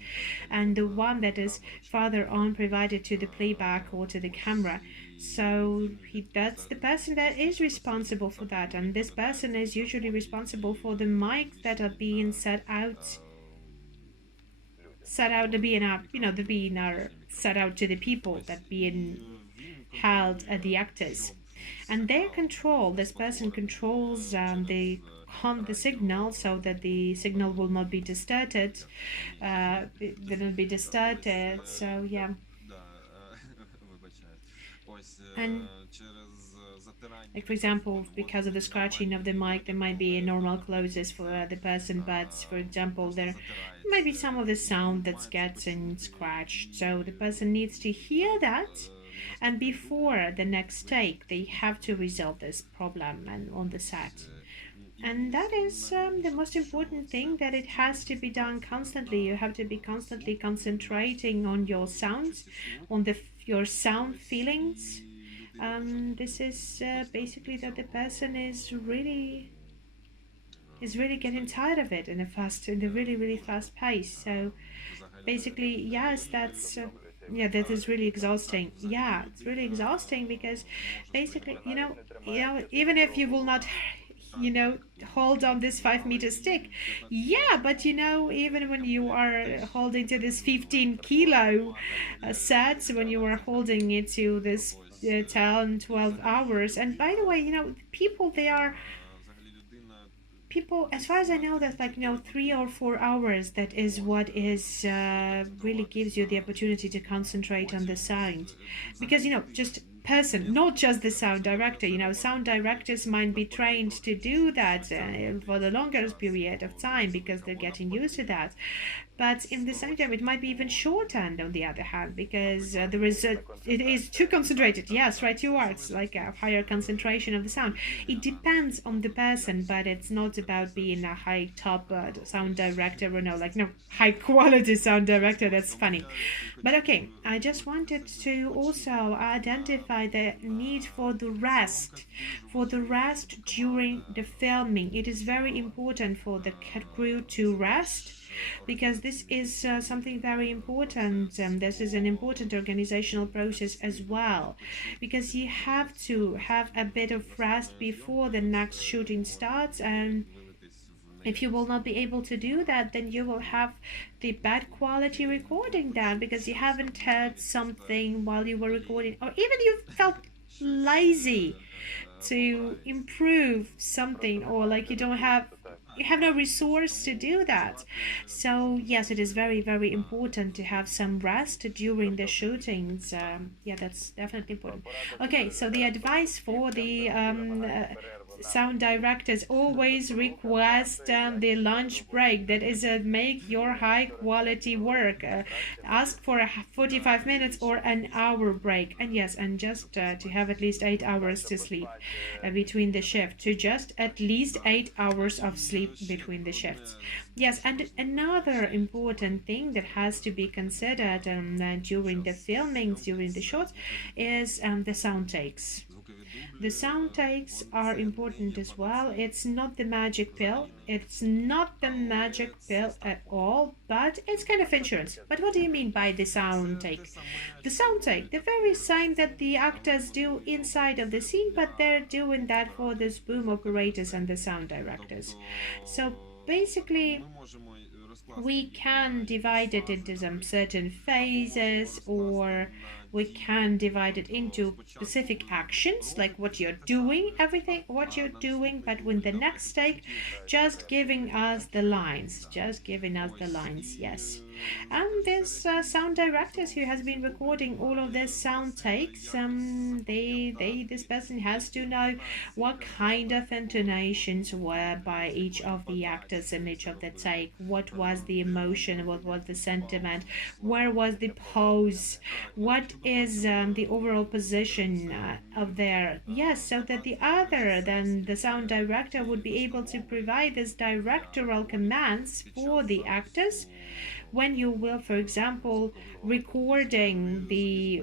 and the one that is further on provided to the playback or to the camera. So that's the person that is responsible for that, and this person is usually responsible for the mics that are being set out to be set out to the people that being held at the actors. And this person controls the signal so that the signal will not be distorted. So yeah. And like, for example, because of the scratching of the mic, there might be normal closes for the person, but for example, there might be some of the sound that's getting scratched. So the person needs to hear that, and before the next take, they have to resolve this problem and on the set. And that is the most important thing, that it has to be done constantly. You have to be constantly concentrating on your sounds, on your sound feelings. This is basically that the person is really getting tired of it in a really fast pace. So basically, yes, that's that is really exhausting. Yeah, it's really exhausting because basically, even if you will not hold on this 5-meter stick, but even when you are holding to this 15 kilo set, when you are holding it to this 10-12 hours, and by the way, people, as far as I know, that's like 3 or 4 hours. That is what is really gives you the opportunity to concentrate on the sound, because just person, not just the sound director. Sound directors might be trained to do that for the longer period of time because they're getting used to that. But in the same time, it might be even shortened on the other hand, because it is too concentrated. Yes, right, you are. It's like a higher concentration of the sound. It depends on the person, but it's not about being a high top sound director or high quality sound director. That's funny. But okay, I just wanted to also identify identify the need for the rest, during the filming. It is very important for the crew to rest, because this is something very important. This is an important organizational process as well, because you have to have a bit of rest before the next shooting starts, and if you will not be able to do that, then you will have the bad quality recording down, because you haven't heard something while you were recording, or even you felt lazy to improve something, or like you have no resource to do that. So yes, it is very, very important to have some rest during the shootings. Yeah, that's definitely important. Okay, so the advice for the sound directors: always request the lunch break. That is make your high quality work. Ask for a 45 minutes or an hour break, and yes, and just to have at least 8 hours to sleep between the shift, to just at least 8 hours of sleep between the shifts. Yes, and another important thing that has to be considered during the filmings, during the shots, is the sound takes. The sound takes are important as well. It's not the magic pill. It's not the magic pill at all, but it's kind of insurance. But what do you mean by the sound take? The sound take, the very same that the actors do inside of the scene, but they're doing that for the boom operators and the sound directors. So basically, we can divide it into some certain phases, or we can divide it into specific actions, like what you're doing, everything what you're doing, but with the next take, just giving us the lines, yes. And this sound directors who has been recording all of this sound takes, this person has to know what kind of intonations were by each of the actors in each of the take, what was the emotion, what was the sentiment, where was the pose, what is the overall position of their, yes, so that the other than the sound director would be able to provide these directorial commands for the actors when you will, for example, recording the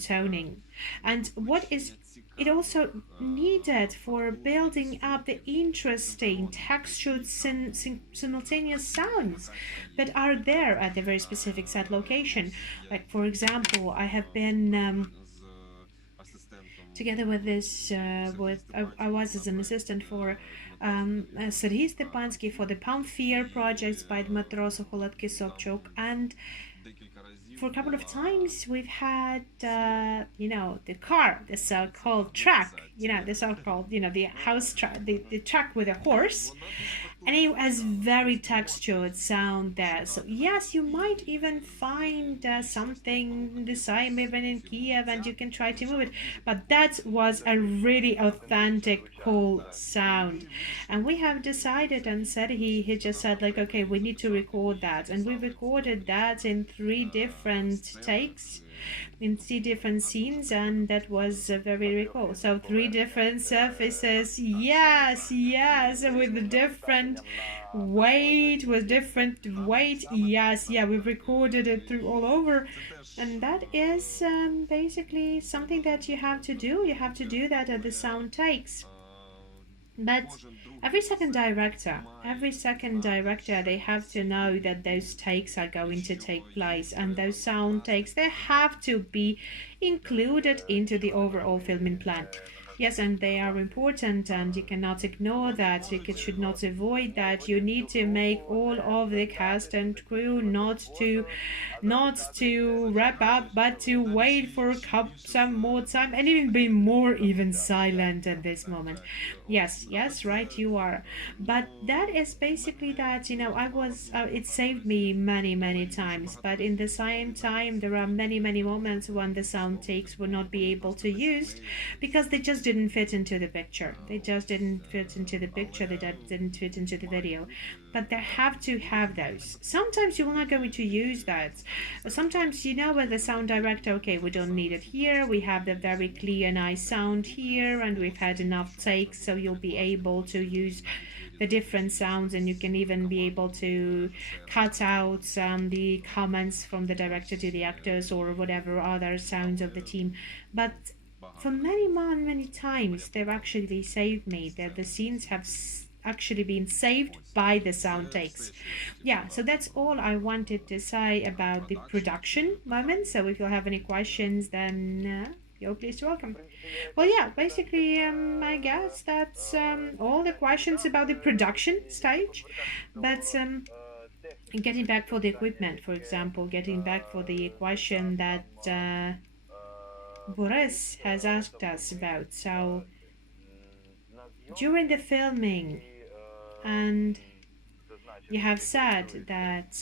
toning. And what is it also needed for building up the interesting textured simultaneous sounds that are there at a very specific set location. Like, for example, I have been together with this, I was as an assistant for Serhiy Stepansky for the Pamphir projects by Dmitro Sokolatki Sobchuk, and for a couple of times we've had the car, the so-called track, the so-called the house track, the track with a horse, and it has very textured sound there. So yes, you might even find something the same even in Kiev, and you can try to move it, but that was a really authentic, cool sound. And we have decided and said, he just said, like, okay, we need to record that, and we recorded that in 3 different takes, in 3 different scenes, and that was very cool. So 3 different surfaces, yes, with different weight, yes, we've recorded it through all over. And that is basically something that you have to do. You have to do that at the sound takes. But every second director, they have to know that those takes are going to take place, and those sound takes, they have to be included into the overall filming plan. Yes, and they are important, and you cannot ignore that. You should not avoid that. You need to make all of the cast and crew not to wrap up, but to wait for some more time, and even be more silent at this moment. Yes, right, you are. But that is basically that. I was. It saved me many times. But in the same time, there are many moments when the sound takes would not be able to use because they just didn't fit into the picture. They didn't fit into the video. But they have to have those. Sometimes you're not going to use that. Sometimes with the sound director, okay, we don't need it here. We have the very clear, nice sound here, and we've had enough takes, so you'll be able to use the different sounds, and you can even be able to cut out the comments from the director to the actors or whatever other sounds of the team. But for many times they've actually saved me, that the scenes have actually been saved by the sound takes. Yeah, so that's all I wanted to say about the production moment. So if you have any questions, then you're pleased to welcome. Well, yeah, basically, I guess that's all the questions about the production stage. But getting back for the equipment, for example, getting back for the question that Boris has asked us about. So during the filming, and you have said that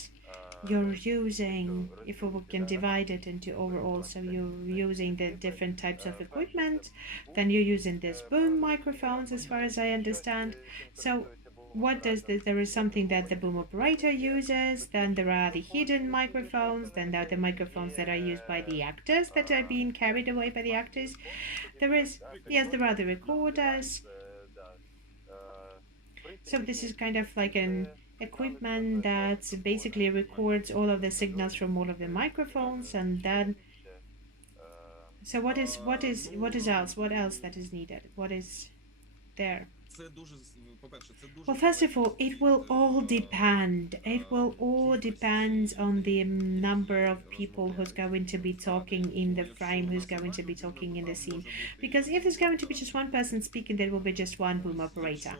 you're using, if we can divide it into overall, so you're using the different types of equipment, then you're using these boom microphones as far as I understand. So what does this, there is something that the boom operator uses, then there are the hidden microphones, then there are the microphones that are used by the actors that are being carried away by the actors. There is, yes, there are the recorders. So this is kind of like an equipment that basically records all of the signals from all of the microphones, and then so what is else? What else that is needed? What is there? Well, first of all, it will all depend. It will all depend on the number of people who's going to be talking in the frame, who's going to be talking in the scene. Because if there's going to be just one person speaking, there will be just one boom operator.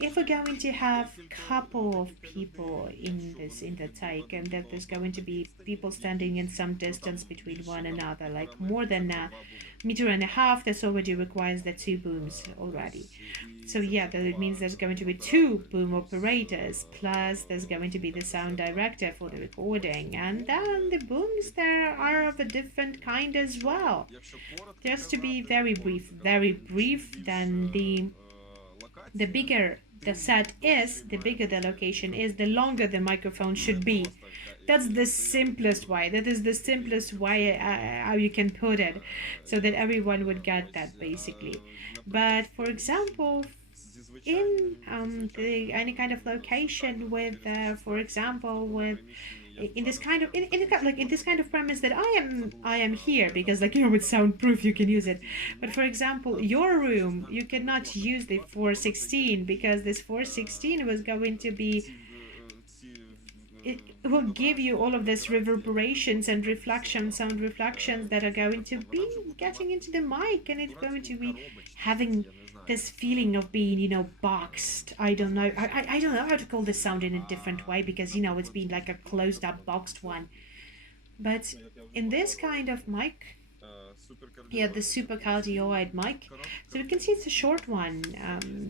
If we're going to have couple of people in the take, and that there's going to be people standing in some distance between one another, like more than a meter and a half, this already requires the two booms already. So yeah, that it means there's going to be two boom operators, plus there's going to be the sound director for the recording, and then the booms there are of a different kind as well. Just to be very brief, then the bigger the set is, the bigger the location is, the longer the microphone should be. That's the simplest way. That is the simplest way how you can put it, so that everyone would get that basically. But for example, in any kind of location with, for example, with in this kind of in this kind of premise that I am here, because like, you know, with soundproof you can use it. But for example, your room, you cannot use the 416, because this 416 was going to be, it will give you all of these reverberations and reflections, sound reflections that are going to be getting into the mic, and it's going to be having this feeling of being, you know, boxed. I don't know. I don't know how to call this sound in a different way, because, you know, it's been like a closed up boxed one. But in this kind of mic, yeah, the super cardioid mic. So you can see it's a short one.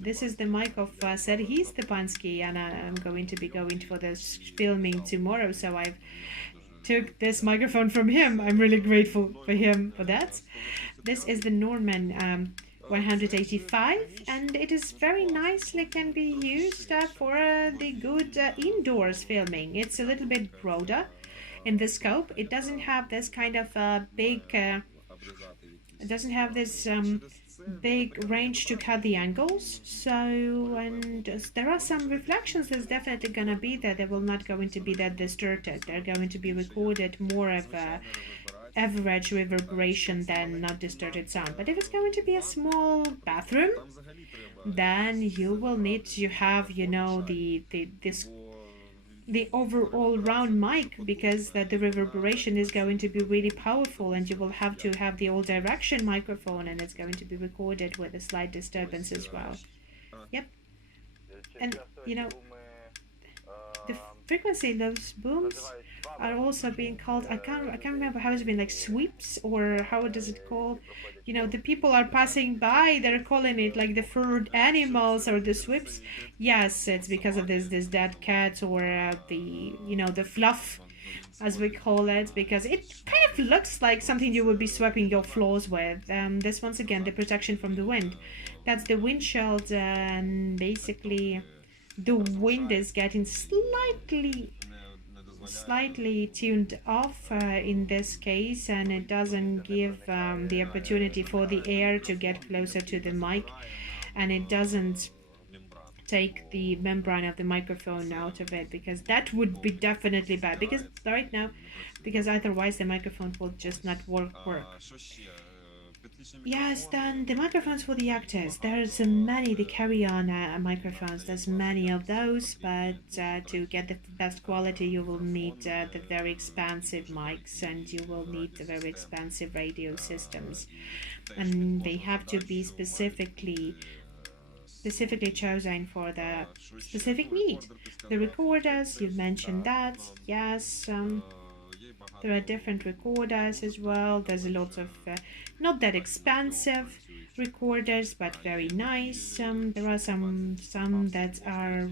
This is the mic of Serhiy Avdeev, and I'm going to be going for this filming tomorrow. So I've took this microphone from him. I'm really grateful for him for that. This is the Norman 185, and it is very nicely can be used for the good indoors filming. It's a little bit broader in the scope. It doesn't have this kind of big it doesn't have this big range to cut the angles. So, and there are some reflections that's definitely gonna be there. They will not going to be that distorted. They're going to be recorded more of a average reverberation than not distorted sound. But if it's going to be a small bathroom, then you will need to have, you know, the overall round mic, because the reverberation is going to be really powerful, and you will have to have the all direction microphone, and it's going to be recorded with a slight disturbance as well. Yep. And you know, the frequency, those booms are also being called, I can't remember how it's been, like sweeps, or how does it called? You know, the people are passing by, they're calling it like the furred animals or the sweeps. Yes, it's because of this dead cat, or the, you know, the fluff, as we call it, because it kind of looks like something you would be sweeping your floors with. This, once again, the protection from the wind. That's the windshield, and basically the wind is getting slightly tuned off in this case, and it doesn't give the opportunity for the air to get closer to the mic, and it doesn't take the membrane of the microphone out of it, because that would be definitely bad, because right now, because otherwise the microphone will just not work. Yes, then the microphones for the actors. There's many, the carry-on microphones. There's many of those, but to get the best quality, you will need the very expensive mics, and you will need the very expensive radio systems, and they have to be specifically chosen for the specific need. The recorders, you've mentioned that. Yes, there are different recorders as well. There's a lot of not that expensive recorders, but very nice. There are some that are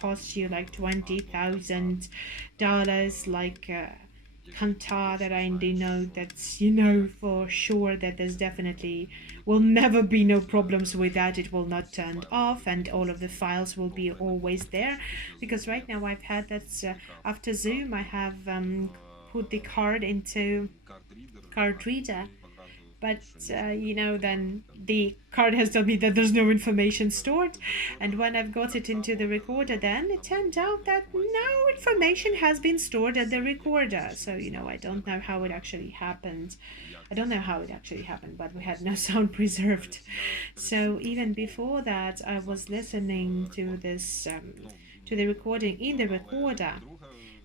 cost you like $20,000, like Kantar, that I know that's for sure that there's definitely will never be no problems with that. It will not turn off, and all of the files will be always there, because right now I've had that after Zoom I have put the card into card reader, but then the card has told me that there's no information stored, and when I've got it into the recorder, then it turned out that no information has been stored at the recorder. So I don't know how it actually happened. But we had no sound preserved. So even before that, I was listening to this to the recording in the recorder,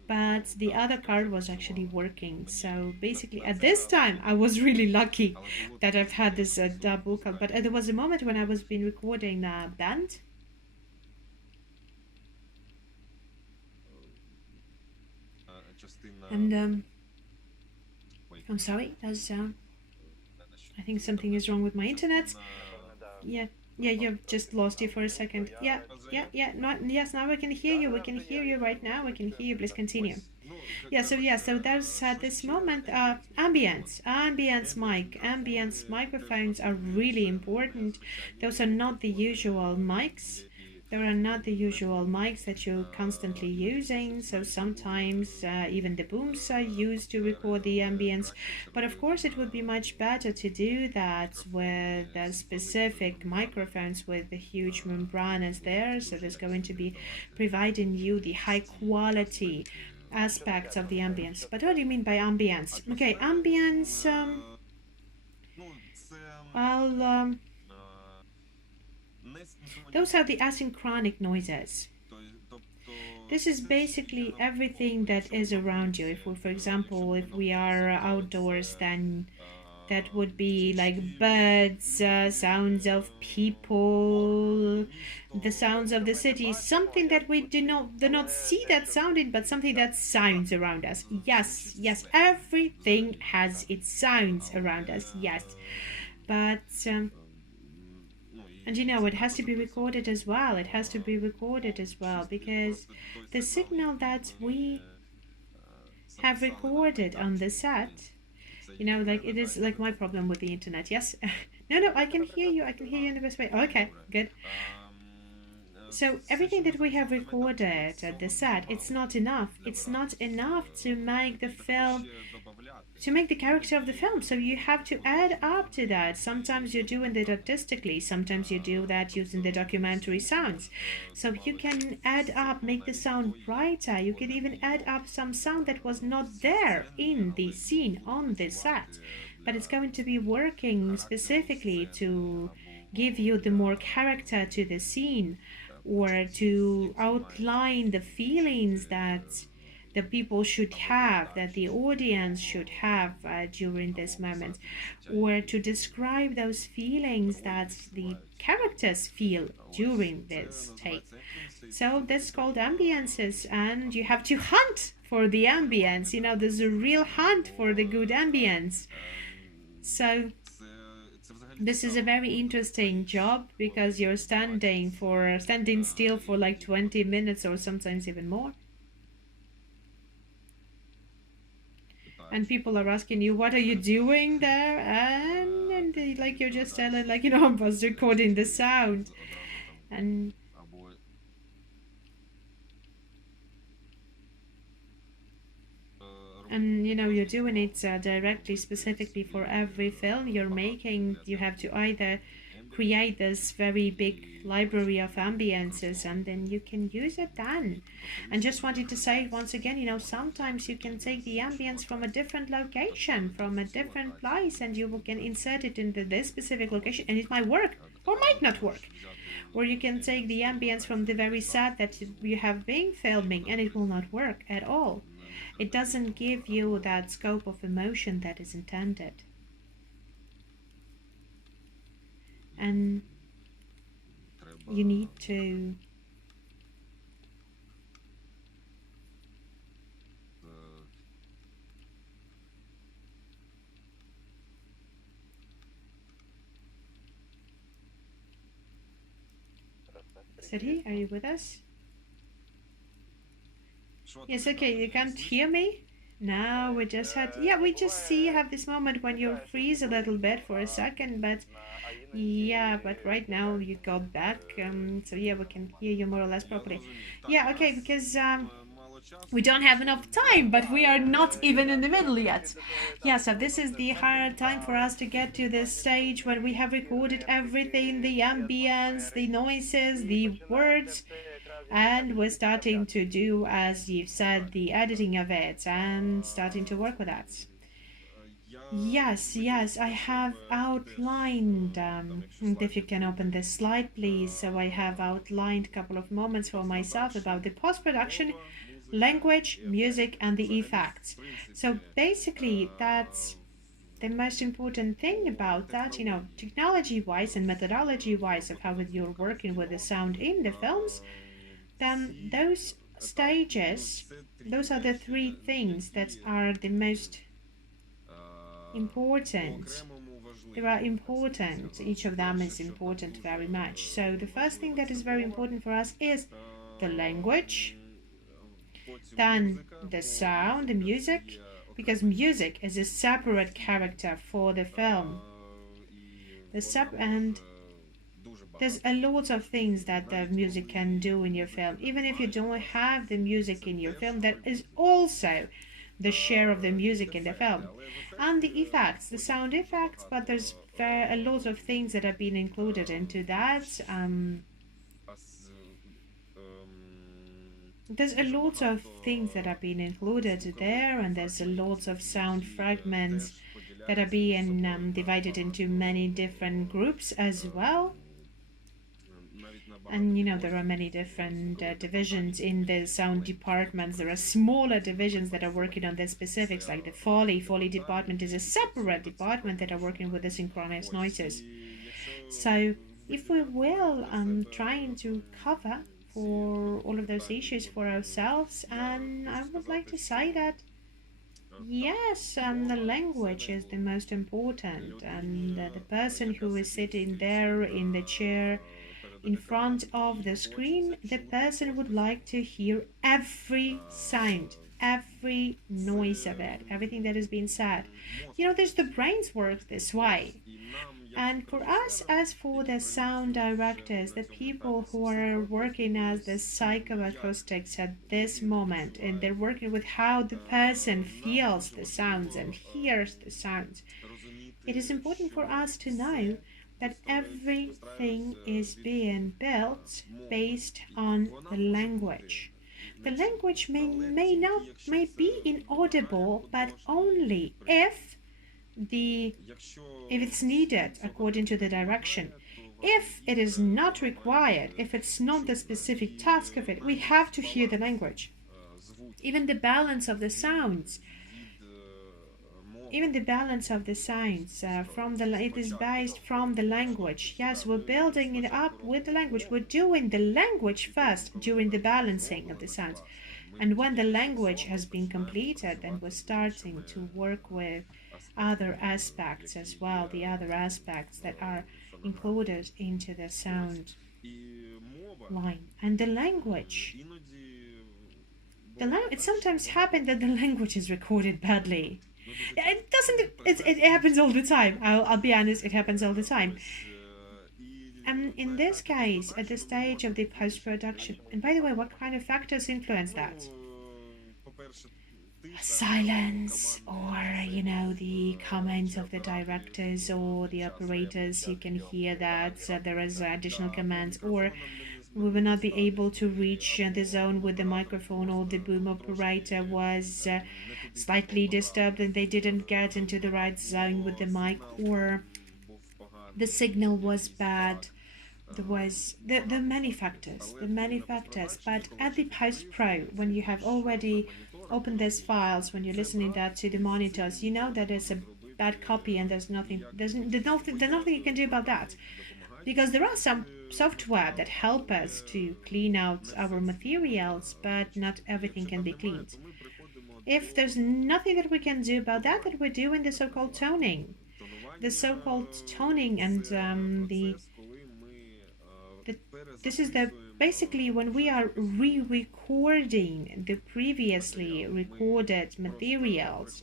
but the other card was actually working. So basically at this time I was really lucky that I've had this double card. But there was a moment when I was been recording a band, and I'm sorry, there's I think something is wrong with my internet. Yeah, you've just lost you for a second. Yeah. No, yes, now we can hear you. We can hear you right now. We can hear you. Please continue. So there's at this moment ambience microphones are really important. Those are not the usual mics. There are not the usual mics that you're constantly using, so sometimes even the booms are used to record the ambience. But of course it would be much better to do that with specific microphones with the huge membranes there, so there's going to be providing you the high quality aspects of the ambience. But what do you mean by ambience? Okay, ambience, those are the asynchronic noises. This is basically everything that is around you. If we, for example, if we are outdoors, then that would be like birds, sounds of people, the sounds of the city, something that we do not see that sounded, but something that sounds around us. Yes, everything has its sounds around us. Yes, but and it has to be recorded as well. Because the signal that we have recorded on the set, like it is like my problem with the internet. Yes. No, I can hear you. In the best way. Okay, good. So everything that we have recorded at the set, it's not enough. It's not enough to make the film, to make the character of the film. So you have to add up to that. Sometimes you're doing it artistically. Sometimes you do that using the documentary sounds. So you can add up, make the sound brighter. You can even add up some sound that was not there in the scene on the set. But it's going to be working specifically to give you the more character to the scene, or to outline the feelings that the people should have, that the audience should have during this moment, or to describe those feelings that the characters feel during this take. So that's called ambiences, and you have to hunt for the ambience. There's a real hunt for the good ambience. So this is a very interesting job, because you're standing still for like 20 minutes or sometimes even more. And people are asking you, what are you doing there? And like you're just telling, like, I was recording the sound. And you're doing it directly, specifically for every film you're making. You have to either create this very big library of ambiences, and then you can use it then. And just wanted to say once again, sometimes you can take the ambience from a different location, from a different place, and you can insert it into this specific location, and it might work or might not work. Or you can take the ambience from the very set that you have been filming, and it will not work at all. It doesn't give you that scope of emotion that is intended. And you need to Serhiy, are you with us? Yes, okay, you can't hear me? No, we just have this moment when you freeze a little bit for a second, but but right now you got back, so yeah, we can hear you more or less properly. Yeah, okay, because we don't have enough time, but we are not even in the middle yet. Yeah, so this is the hard time for us to get to this stage when we have recorded everything, the ambience, the noises, the words, and we're starting to do, as you've said, the editing of it and starting to work with that. Yes, I have outlined, if you can open this slide, please. So I have outlined a couple of moments for myself about the post-production, language, music, and the effects. So basically, that's the most important thing about that, technology-wise and methodology-wise of how you're working with the sound in the films. Then those stages, those are the three things that are the most important. They are important. Each of them is important very much. So the first thing that is very important for us is the language, then the sound, the music, because music is a separate character for the film. And there's a lot of things that the music can do in your film. Even if you don't have the music in your film, that is also the share of the music in the film. And the effects, the sound effects, but there's a lot of things that have been included into that. There's a lot of things that have been included there, and there's a lot of sound fragments that are being divided into many different groups as well. And there are many different divisions in the sound departments. There are smaller divisions that are working on the specifics, like the Foley department is a separate department that are working with the synchronous noises. So if we will, trying to cover for all of those issues for ourselves, and I would like to say that yes, the language is the most important, and the person who is sitting there in the chair in front of the screen, the person would like to hear every sound, every noise of it, everything that is being said. There's the brains work this way. And for us, as for the sound directors, the people who are working as the psychoacoustics at this moment, and they're working with how the person feels the sounds and hears the sounds, it is important for us to know that everything is being built based on the language. The language may be inaudible, but only if it's needed according to the direction. If it is not required, if it's not the specific task of it, we have to hear the language. Even the balance of the sounds. Even the balance of the sounds it is based from the language. Yes, we're building it up with the language. We're doing the language first during the balancing of the sounds. And when the language has been completed, then we're starting to work with other aspects as well, the other aspects that are included into the sound line. And the language. It sometimes happens that the language is recorded badly. It doesn't. It happens all the time. I'll be honest. It happens all the time. And in this case, at the stage of the post-production, and by the way, what kind of factors influence that? silence, or the comments of the directors or the operators. You can hear that there is additional commands, or we will not be able to reach the zone with the microphone, or the boom operator was slightly disturbed and they didn't get into the right zone with the mic, or the signal was bad. There was the many factors, but at the post pro, when you have already opened these files, when you're listening that to the monitors, you know that it's a bad copy and there's nothing you can do about that, because there are some software that help us to clean out our materials, but not everything can be cleaned. If there's nothing that we can do about that, then we're doing the so-called toning. The so-called toning and the this is the basically when we are re-recording the previously recorded materials.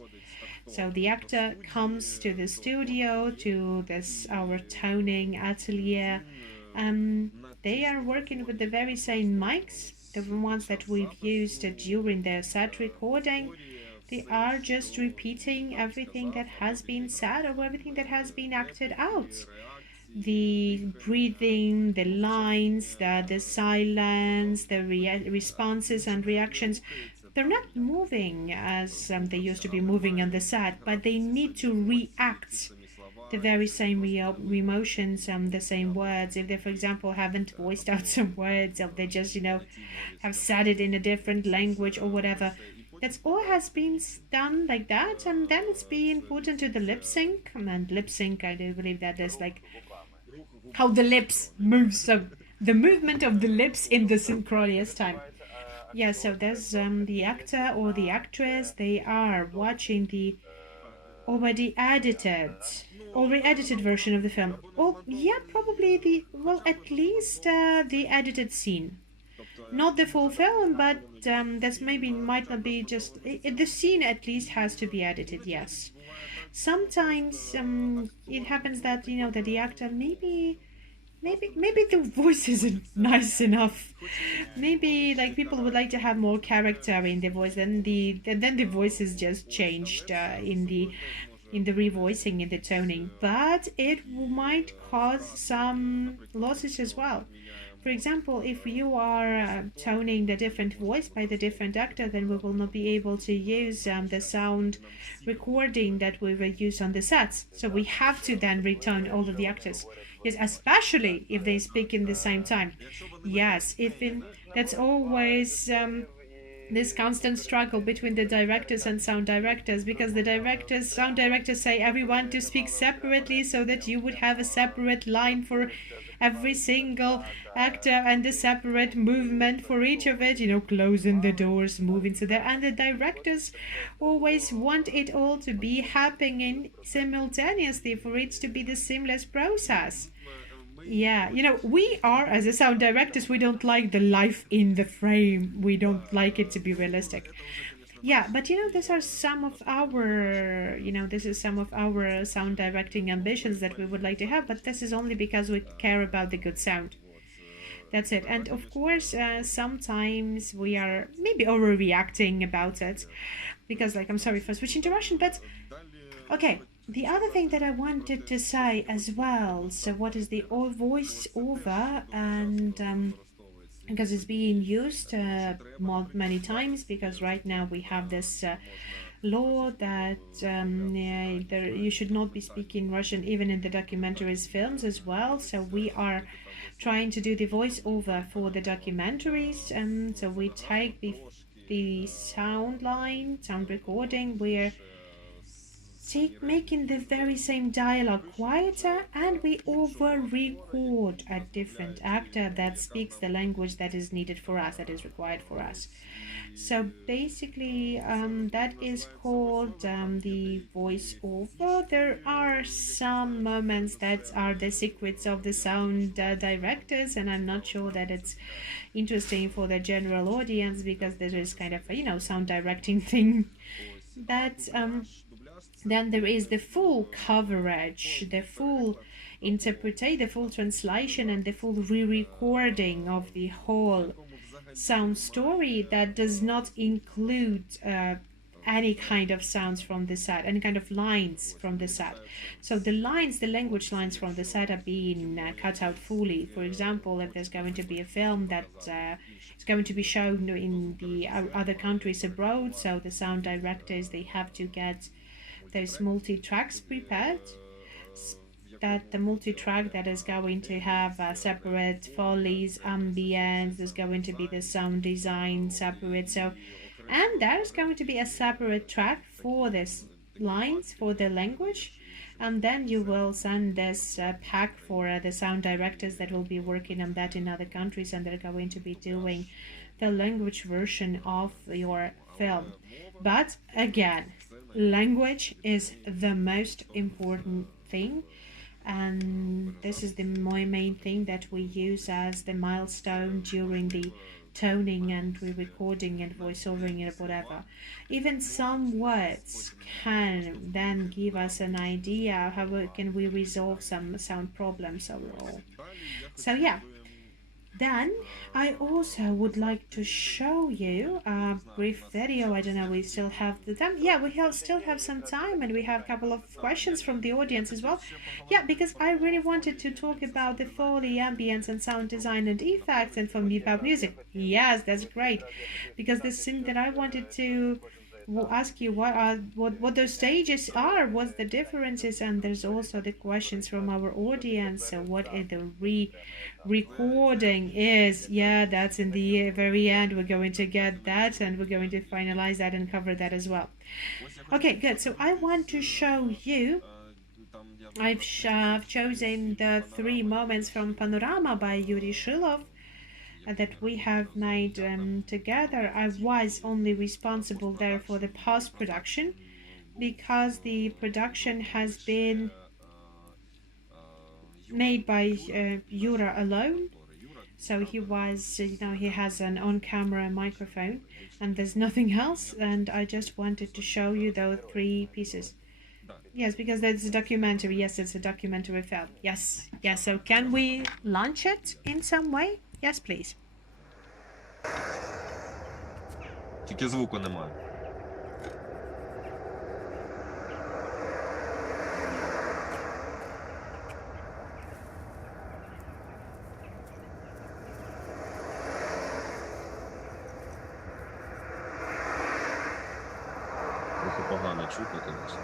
So the actor comes to the studio, to this our toning atelier. They are working with the very same mics, the ones that we've used during their set recording. They are just repeating everything that has been said or everything that has been acted out. The breathing, the lines, the silence, the responses and reactions, they're not moving as they used to be moving on the set, but they need to react the very same emotions, the same words. If they, for example, haven't voiced out some words, or they just, have said it in a different language or whatever, that's all has been done like that, and then it's being put into the lip sync. And lip sync, I do believe that there's like how the lips move, so the movement of the lips in the synchronous time. Yeah, so there's the actor or the actress, they are watching the already edited version of the film. Well, yeah, probably at least the edited scene, not the full film, but that's maybe might not be just the scene. At least has to be edited. Yes, sometimes it happens that that the actor maybe the voice isn't nice enough. Maybe like people would like to have more character in the voice, then the voice is just changed in the revoicing, in the toning, but it might cause some losses as well. For example, if you are toning the different voice by the different actor, then we will not be able to use the sound recording that we will use on the sets. So we have to then retone all of the actors. Yes, especially if they speak in the same time. Yes, that's always this constant struggle between the directors and sound directors, because the sound directors say everyone to speak separately so that you would have a separate line for every single actor and a separate movement for each of it, closing the doors, moving to there. And the directors always want it all to be happening simultaneously for it to be the seamless process. Yeah, we are, as a sound directors, we don't like the life in the frame. We don't like it to be realistic. Yeah, but these are some of our, this is some of our sound directing ambitions that we would like to have, but this is only because we care about the good sound. That's it. And of course, sometimes we are maybe overreacting about it, because, like, I'm sorry for switching to Russian, but okay. The other thing that I wanted to say as well, so what is the voice over, and because it's being used many times, because right now we have this law that you should not be speaking Russian even in the documentaries films as well. So we are trying to do the voiceover for the documentaries, and so we take the sound recording, we're making the very same dialogue quieter, and we over record a different actor that speaks the language that is needed for us, that is required for us. So basically that is called the voiceover. There are some moments that are the secrets of the sound directors, and I'm not sure that it's interesting for the general audience, because there is kind of a sound directing thing that then there is the full coverage, the full interpretation, the full translation, and the full re-recording of the whole sound story that does not include any kind of sounds from the set, any kind of lines from the set. So the lines, the language lines from the set are being cut out fully. For example, if there's going to be a film that is going to be shown in the other countries abroad, so the sound directors, they have to get those multi-tracks prepared, that the multi-track that is going to have separate follies, ambience, there's going to be the sound design separate, so and there's going to be a separate track for this lines for the language, and then you will send this pack for the sound directors that will be working on that in other countries, and they're going to be doing the language version of your film. But again, language is the most important thing, and this is the main thing that we use as the milestone during the toning and re-recording and voiceovering and whatever. Even some words can then give us an idea how can we resolve some sound problems overall. So yeah, then I also would like to show you a brief video. I don't know, we still have the time. Yeah, still have some time, and we have a couple of questions from the audience as well. Yeah, because I really wanted to talk about the Foley, ambience, and sound design and effects, and from about music. Yes, that's great. Because the thing that I wanted to ask you what those stages are, what's the differences, and there's also the questions from our audience. So what is the recording is? Yeah, that's in the very end. We're going to get that, and we're going to finalize that and cover that as well. Okay, good. So I want to show you, I've chosen the 3 moments from Panorama by Yuri Shilov that we have made together. I was only responsible there for the post-production, because the production has been made by Yura alone. So he was, he has an on-camera microphone, and there's nothing else, and I just wanted to show you those 3 pieces. Yes, because that's a documentary. Yes, it's a documentary film. Yes, yes. So can we launch it in some way? Yes, please. Тільки звуку немає. Трохи погано чутно, звісно.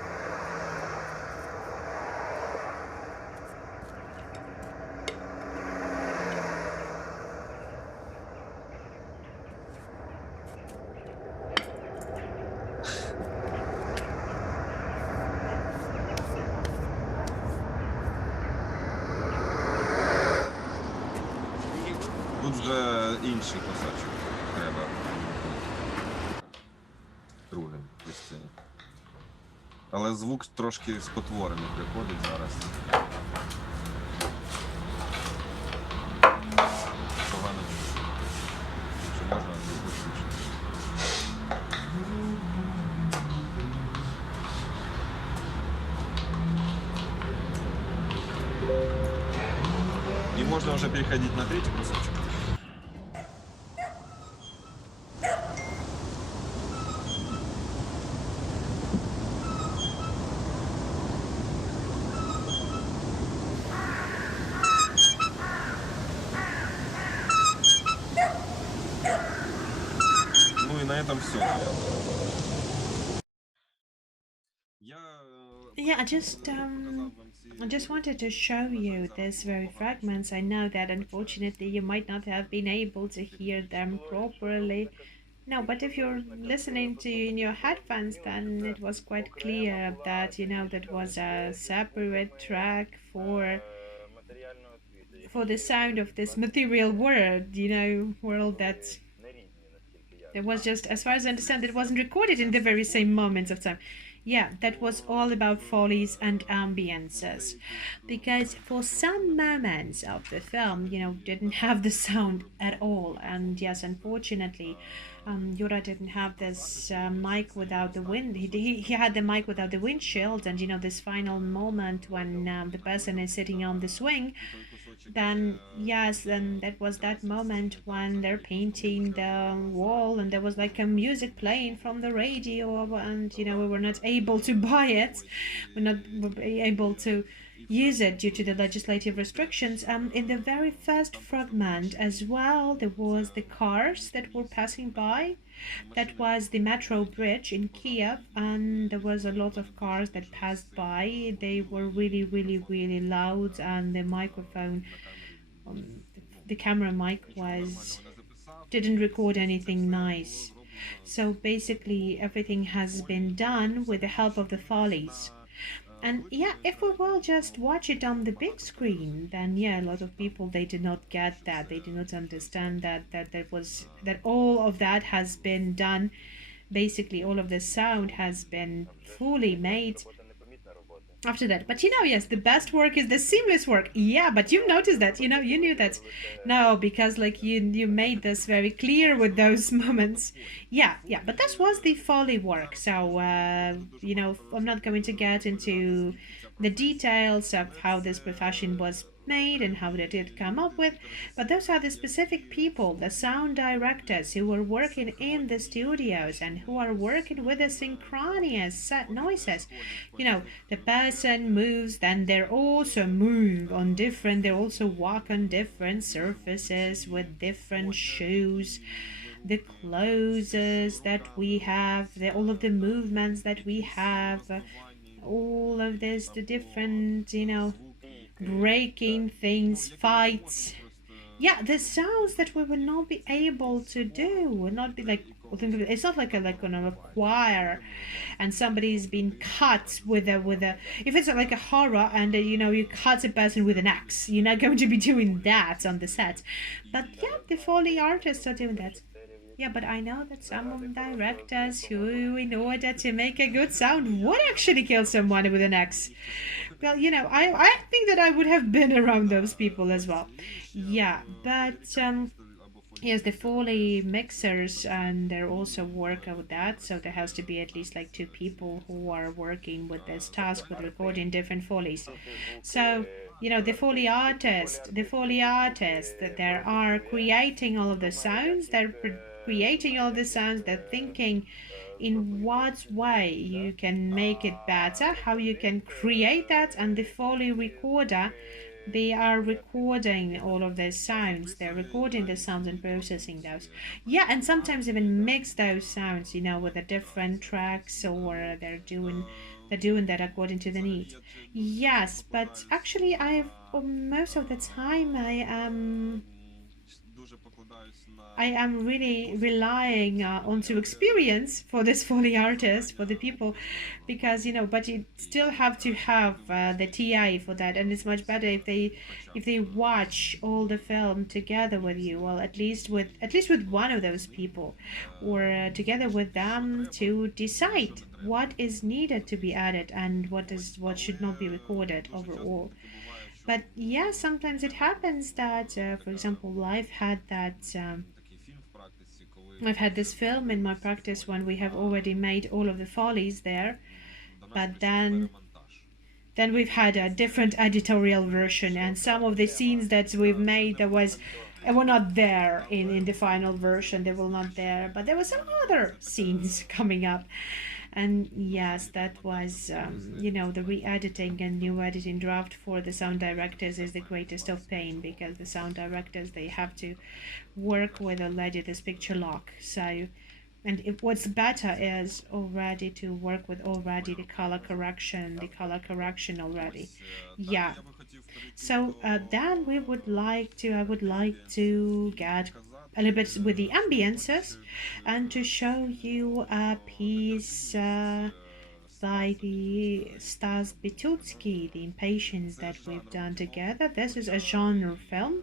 Тут вже інший кусочок треба. Другим пустим. Але звук трошки спотворений приходить зараз. Погано. Що можна звук. И можно уже переходить на 3-й кусочек. Ну и на этом все. Yeah, I just wanted to show you these very fragments. I know that unfortunately you might not have been able to hear them properly. No, but if you're listening to in your headphones, then it was quite clear that, that was a separate track for the sound of this material world, world that there was just, as far as I understand, it wasn't recorded in the very same moments of time. Yeah, that was all about follies and ambiences, because for some moments of the film, didn't have the sound at all. And yes, unfortunately, Yura didn't have this mic without the wind. He had the mic without the windshield, and this final moment when the person is sitting on the swing, then yes, then that was that moment when they're painting the wall and there was like a music playing from the radio, and we were not able to buy it. We're not able to use it due to the legislative restrictions. In the very first fragment as well, there was the cars that were passing by. That was the metro bridge in Kiev, and there was a lot of cars that passed by. They were really, really, really loud, and the microphone, the camera mic was didn't record anything nice. So basically, everything has been done with the help of the Follies. And yeah, if we will just watch it on the big screen, then yeah, a lot of people, they did not get that. They did not understand that all of that has been done. Basically, all of the sound has been fully made after that. But yes, the best work is the seamless work. Yeah, but you noticed that, you knew that. No, because like you made this very clear with those moments. Yeah, but this was the Foley work. So I'm not going to get into the details of how this profession was made and how they did come up with, but those are the specific people, the sound directors who were working in the studios and who are working with the synchronous noises. The person moves, then they also move on different, they also walk on different surfaces with different shoes, the clothes that we have, all of the movements that we have, all of this, the different, breaking things, fights. Yeah, the sounds that we will not be able to do will not be like, it's not like a choir and somebody's been cut with a if it's like a horror and you cut a person with an axe, you're not going to be doing that on the set. But yeah, the Foley artists are doing that. Yeah, but I know that some directors who, in order to make a good sound, would actually kill someone with an axe. Well, I think that I would have been around those people as well. Yeah, but yes, the Foley mixers, and they're also work with that. So there has to be at least like two people who are working with this task with recording different Foleys. So the Foley artists that they are creating all of the sounds. They're creating all the sounds. They're thinking in what way you can make it better, how you can create that, and the Foley recorder, they are recording all of those sounds. They're recording the sounds and processing those. Yeah, and sometimes even mix those sounds, with the different tracks, or they're doing that according to the need. Yes, but actually, most of the time I am really relying onto experience for this Foley artist, for the people, because but you still have to have the TI for that, and it's much better if they watch all the film together with you. Well, at least with one of those people, or together with them to decide what is needed to be added and what should not be recorded overall. But yeah, sometimes it happens that, for example, I've had this film in my practice when we have already made all of the follies there, but then we've had a different editorial version, and some of the scenes that we've made were not there in the final version. They were not there, but there were some other scenes coming up. And yes, that was the re-editing and new editing draft for the sound directors is the greatest of pain, because the sound directors, they have to work with already this picture lock. So, and what's better is already to work with already the color correction already. Yeah. So then I would like to get a little bit with the ambiances and to show you a piece by the Stas Bitutsky, The Impatience, that we've done together. This is a genre film,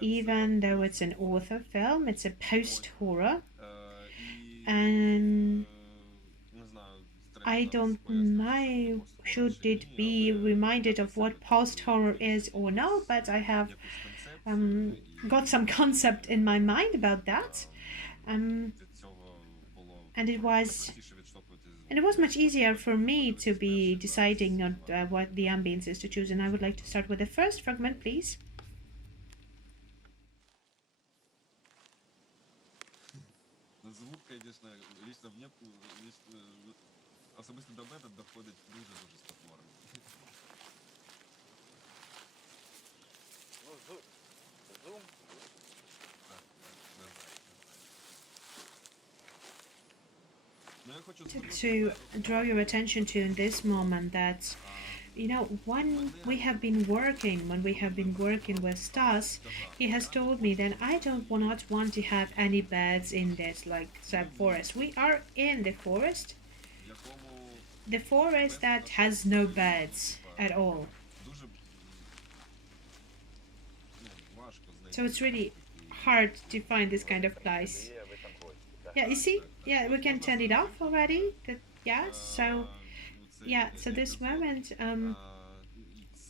even though it's an author film, it's a post-horror. And I don't know should it be reminded of what post-horror is or no, but I have got some concept in my mind about that. Um, and it was much easier for me to be deciding on what the ambience is to choose. And I would like to start with the first fragment, please. знаєш, особисто до мене доходить дуже спотворено. Ну, зум. Так, не знаю. Ну, я хочу To draw your attention to in this moment that when we have been working with Stas, he has told me that I don't not want to have any birds in this like forest. We are in the forest that has no birds at all. дуже важко знайти. So it's really hard to find this kind of place. Ви там хочете. Yeah, you see? Yeah, we can turn it off already. So this moment,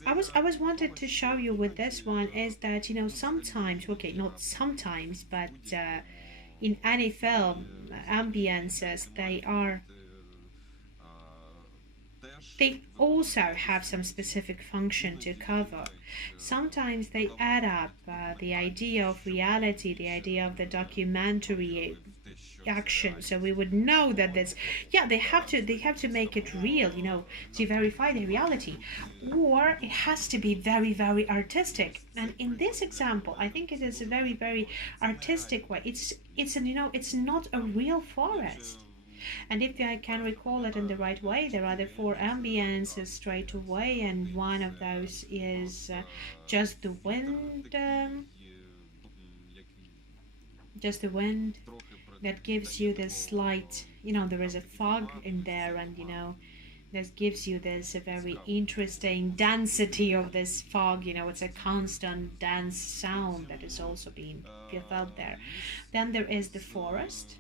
I was wanted to show you with this one is that sometimes, okay, not sometimes, but in any film, ambiences they also have some specific function to cover. Sometimes they add up the idea of reality, the idea of the documentary action, so we would know that they have to make it real, to verify the reality, or it has to be very, very artistic. And in this example, I think it is a very, very artistic way. It's not a real forest. And if I can recall it in the right way, there are the 4 ambiences straight away, and one of those is just the wind that gives you this slight, there is a fog in there, and that gives you this a very interesting density of this fog. It's a constant dense sound that is also being felt there. Then there is the forest,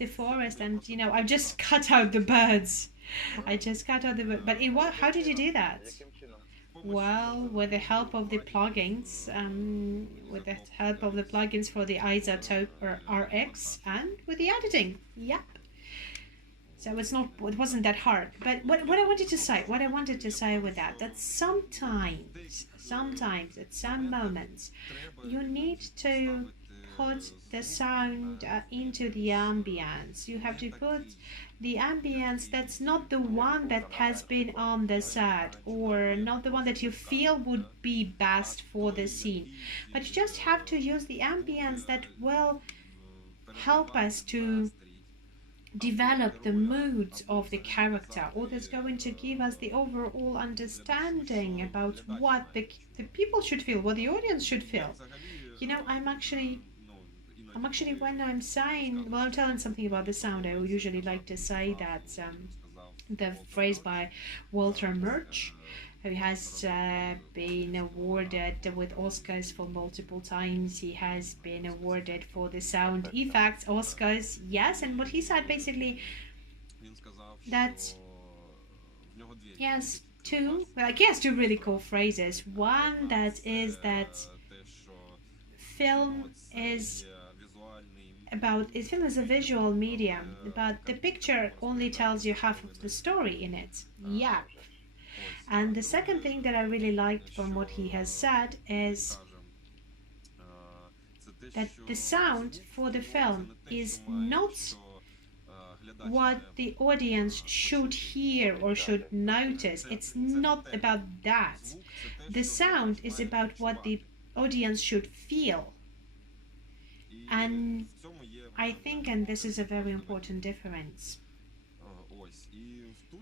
and I just cut out the birds. But how did you do that? Яким чином? Well, with the help of the plugins, for the Isotope or RX, and with the editing. Yep. So it wasn't that hard. But what I wanted to say with that sometimes at some moments, you need to put the sound into the ambience. You have to put the ambience that's not the one that has been on the set, or not the one that you feel would be best for the scene, but you just have to use the ambience that will help us to develop the moods of the character, or that's going to give us the overall understanding about what the people should feel, what the audience should feel. I'm actually when I'm telling something about the sound, I usually like to say that the phrase by Walter Murch, who has been awarded with Oscars for multiple times. He has been awarded for the sound effects Oscars, yes, and what he said basically that he has two really cool phrases. One that is that film is a visual medium, but the picture only tells you half of the story in it. Yeah. And the second thing that I really liked from what he has said is that the sound for the film is not what the audience should hear or should notice. It's not about that. The sound is about what the audience should feel. And I think, and this is a very important difference.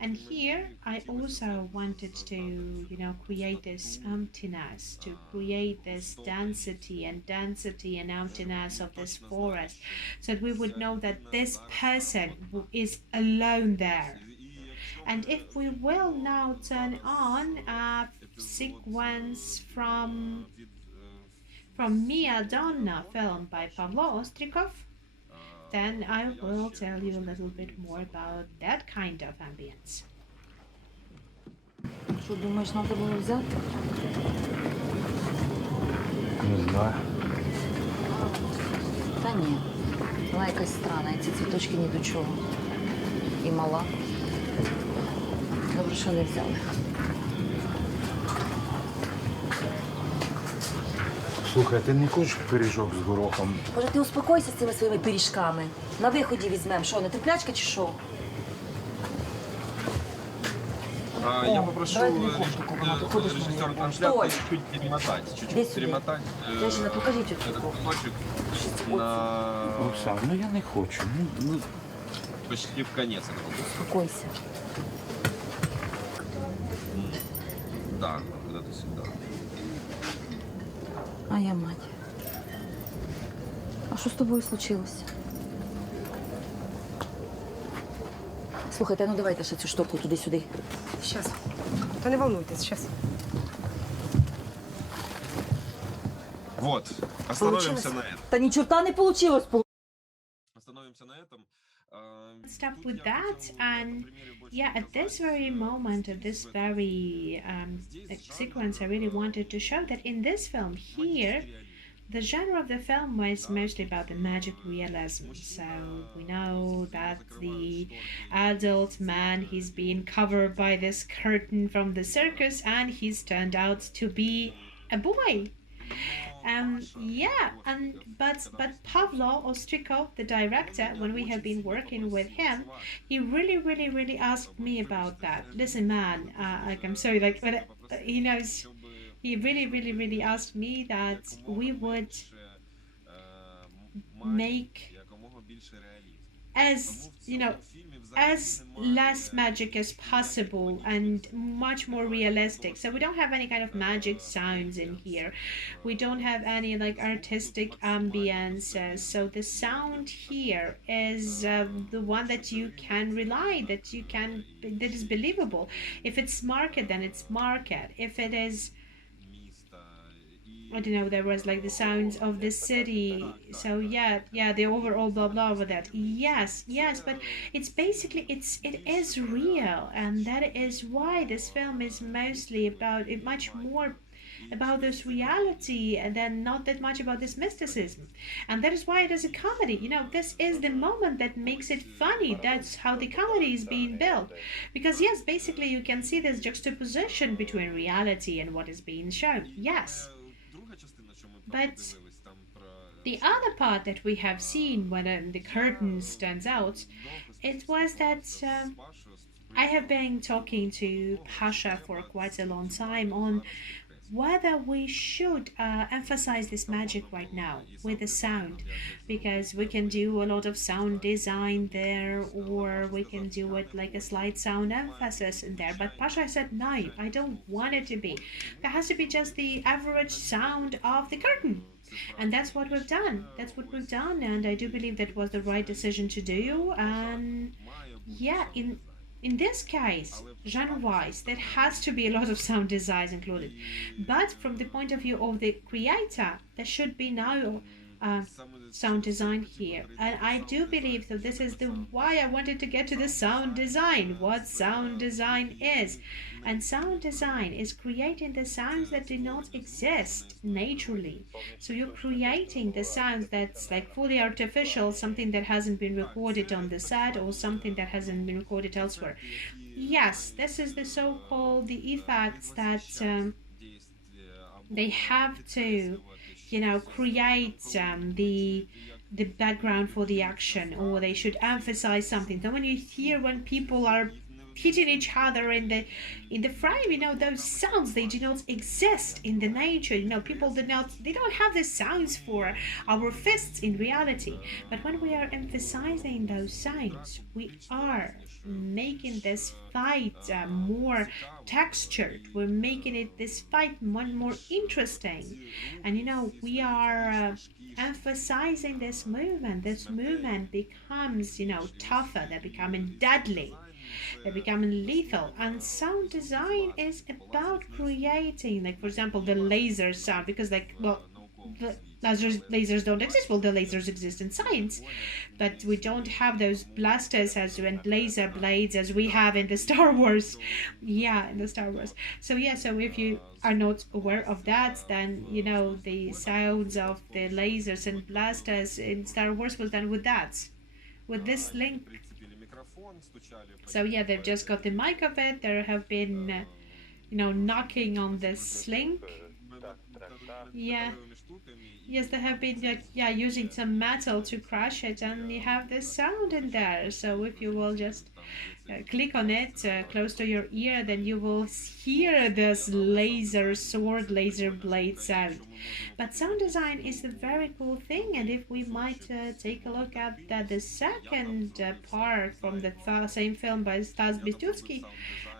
And here I also wanted to, create this emptiness, to create this density and emptiness of this forest, so that we would know that this person is alone there. And if we will now turn on a sequence from Mia Donna film by Pavlo Ostrikov, then I will tell you a little bit more about that kind of ambience. Що думаєш, надо було взяти? Не знаю. Та ні. Вона якась странна, і ці цвіточки ні до чого. І мала. Добре, що не взяли. Слухай, ти не хочеш пиріжок з горохом? Боже, ти успокойся з цими своїми пиріжками. На виході візьмемо. Що, не терплячка чи що? Я попрошу давай ты кофту купим, ты ходишь на режиссера нее. трансляции Стой! чуть перемотать. Иди Чуть-чуть сюда. перемотать. Женщина, покажите эту этот кофту. кусочек Шестикутку. на Оксан, ну я не хочу. Ну, почти в конец этого. Успокойся. Да, куда-то сюда. А я мать. А що з тобою случилось? Слухайте, ну давайте ще цю шторку туди-сюди. Сейчас. Та не волнуйтесь, сейчас. Вот, остановимся Получилось? на этом. Та ні чорта не получилось. Остановимся на этом. Stop with that, and yeah, at this very moment, at this very sequence, I really wanted to show that in this film here, the genre of the film was mostly about the magic realism. So we know that the adult man, he's been covered by this curtain from the circus, and he's turned out to be a boy. But Pavlo Ostrikov, the director, when we have been working with him, he really asked me about that. Listen, man, like I'm sorry, like but he knows. He really asked me that we would make as as less magic as possible and much more realistic. So we don't have any kind of magic sounds in here. We don't have any like artistic ambience. So the sound here is the one that you can rely, that is believable. If it's market, then it's market. If it is, I don't know, there was like the sounds of the city. So yeah, the overall blah blah with that. Yes, but it's basically it is real, and that is why this film is mostly about it, much more about this reality and then not that much about this mysticism. And that is why it is a comedy. This is the moment that makes it funny. That's how the comedy is being built. Because yes, basically you can see this juxtaposition between reality and what is being shown. Yes. But the other part that we have seen when the curtain stands out, it was that I have been talking to Pasha for quite a long time on whether we should emphasize this magic right now with the sound, because we can do a lot of sound design there, or we can do it like a slight sound emphasis in there. But Pasha said, no, I don't want it to be. There has to be just the average sound of the curtain. And that's what we've done. And I do believe that was the right decision to do. And yeah, in this case, genre-wise, there has to be a lot of sound design included. But from the point of view of the creator, there should be now sound design here. And I do believe that this is why I wanted to get to the sound design, what sound design is. And sound design is creating the sounds that do not exist naturally. So you're creating the sounds that's like fully artificial, something that hasn't been recorded on the set or something that hasn't been recorded elsewhere. Yes, this is the so-called the effects that they have to create the background for the action, or they should emphasize something. So when you hear when people are hitting each other in the frame, those sounds, they do not exist in the nature. People they don't have the sounds for our fists in reality. But when we are emphasizing those sounds, we are making this fight more textured. We're making this fight one more interesting. And we are emphasizing this movement. This movement becomes tougher. They're becoming deadly. They're becoming lethal. And sound design is about creating, like, for example, the laser sound, because the lasers don't exist. Well, the lasers exist in science, but we don't have those blasters and laser blades as we have in the Star Wars. Yeah, in the Star Wars. So if you are not aware of that, then the sounds of the lasers and blasters in Star Wars was done with that, with this link. So yeah, they've just got the mic of it. There have been knocking on this link. Yeah. Yes, they have been using some metal to crush it, and you have this sound in there. So if you will just click on it close to your ear, then you will hear this laser blade sound. But sound design is a very cool thing, and if we might take a look at the second part from the same film by Stas Bistutsky,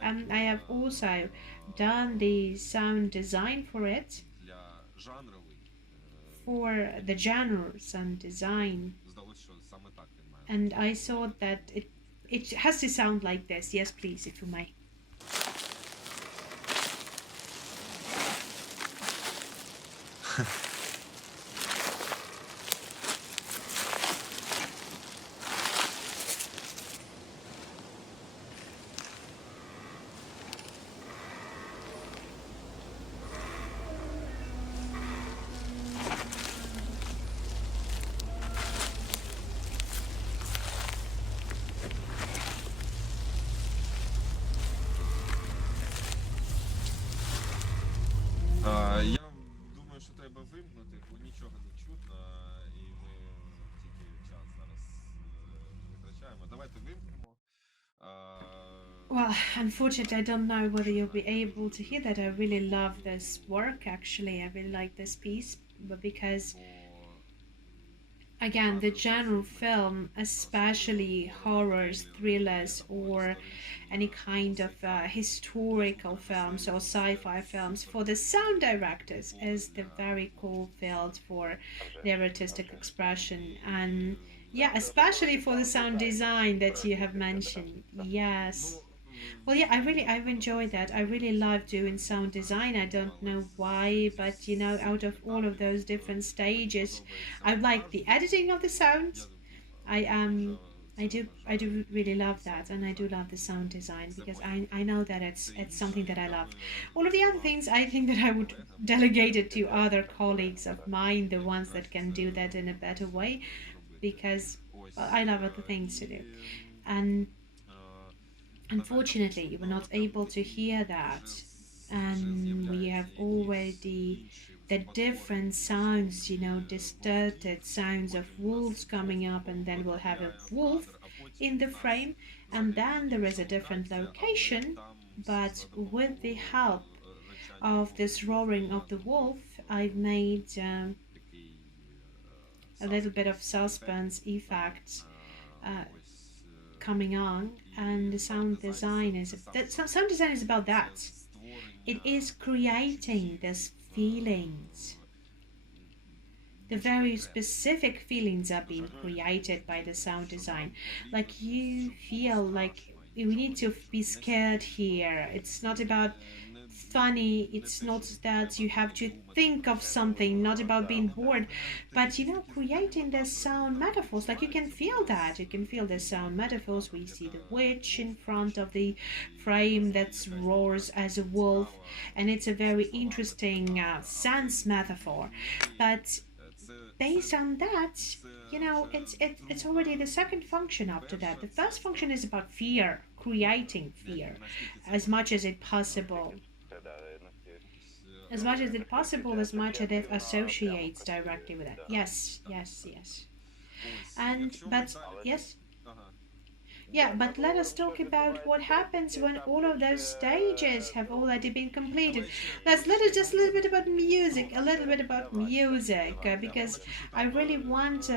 I have also done the sound design for it, for the genre sound design, and I thought that it has to sound like this. Yes, please, if you may. Я думаю, що треба вимкнути, бо нічого не чутно, і ми тільки час зараз витрачаємо. Давайте вимкнемо. Well, unfortunately, I don't know whether you'll be able to hear that. I really love this work, actually. I really like this piece, but because, again, the genre film, especially horrors, thrillers, or any kind of historical films or sci-fi films, for the sound directors is the very cool field for their artistic expression. And yeah, especially for the sound design that you have mentioned. Yes. Well, yeah, I've enjoyed that. I really love doing sound design. I don't know why, but you know, out of all of those different stages, I like the editing of the sounds. I do really love that, and I do love the sound design because I know that it's something that I love. All of the other things, I think that I would delegate it to other colleagues of mine, the ones that can do that in a better way, because well, I love other things to do. And unfortunately, you were not able to hear that, and we have already the different sounds, you know, distorted sounds of wolves coming up, and then we'll have a wolf in the frame, and then there is a different location, but with the help of this roaring of the wolf, I've made a little bit of suspense effects coming on, and the sound design is about that. It is creating these feelings. The very specific feelings are being created by the sound design. Like you feel like we need to be scared here. It's not about funny, it's not that you have to think of something, not about being bored, but you know, creating the sound metaphors. Like you can feel that, you can feel the sound metaphors. We see the witch in front of the frame that roars as a wolf, and it's a very interesting sense metaphor. But based on that, you know, it's already the second function after that. The first function is about fear, creating fear as much as it possible. As much as it associates directly with it. Yes. But yes. Yeah, but let us talk about what happens when all of those stages have already been completed. Let us just a little bit about music, because I really want.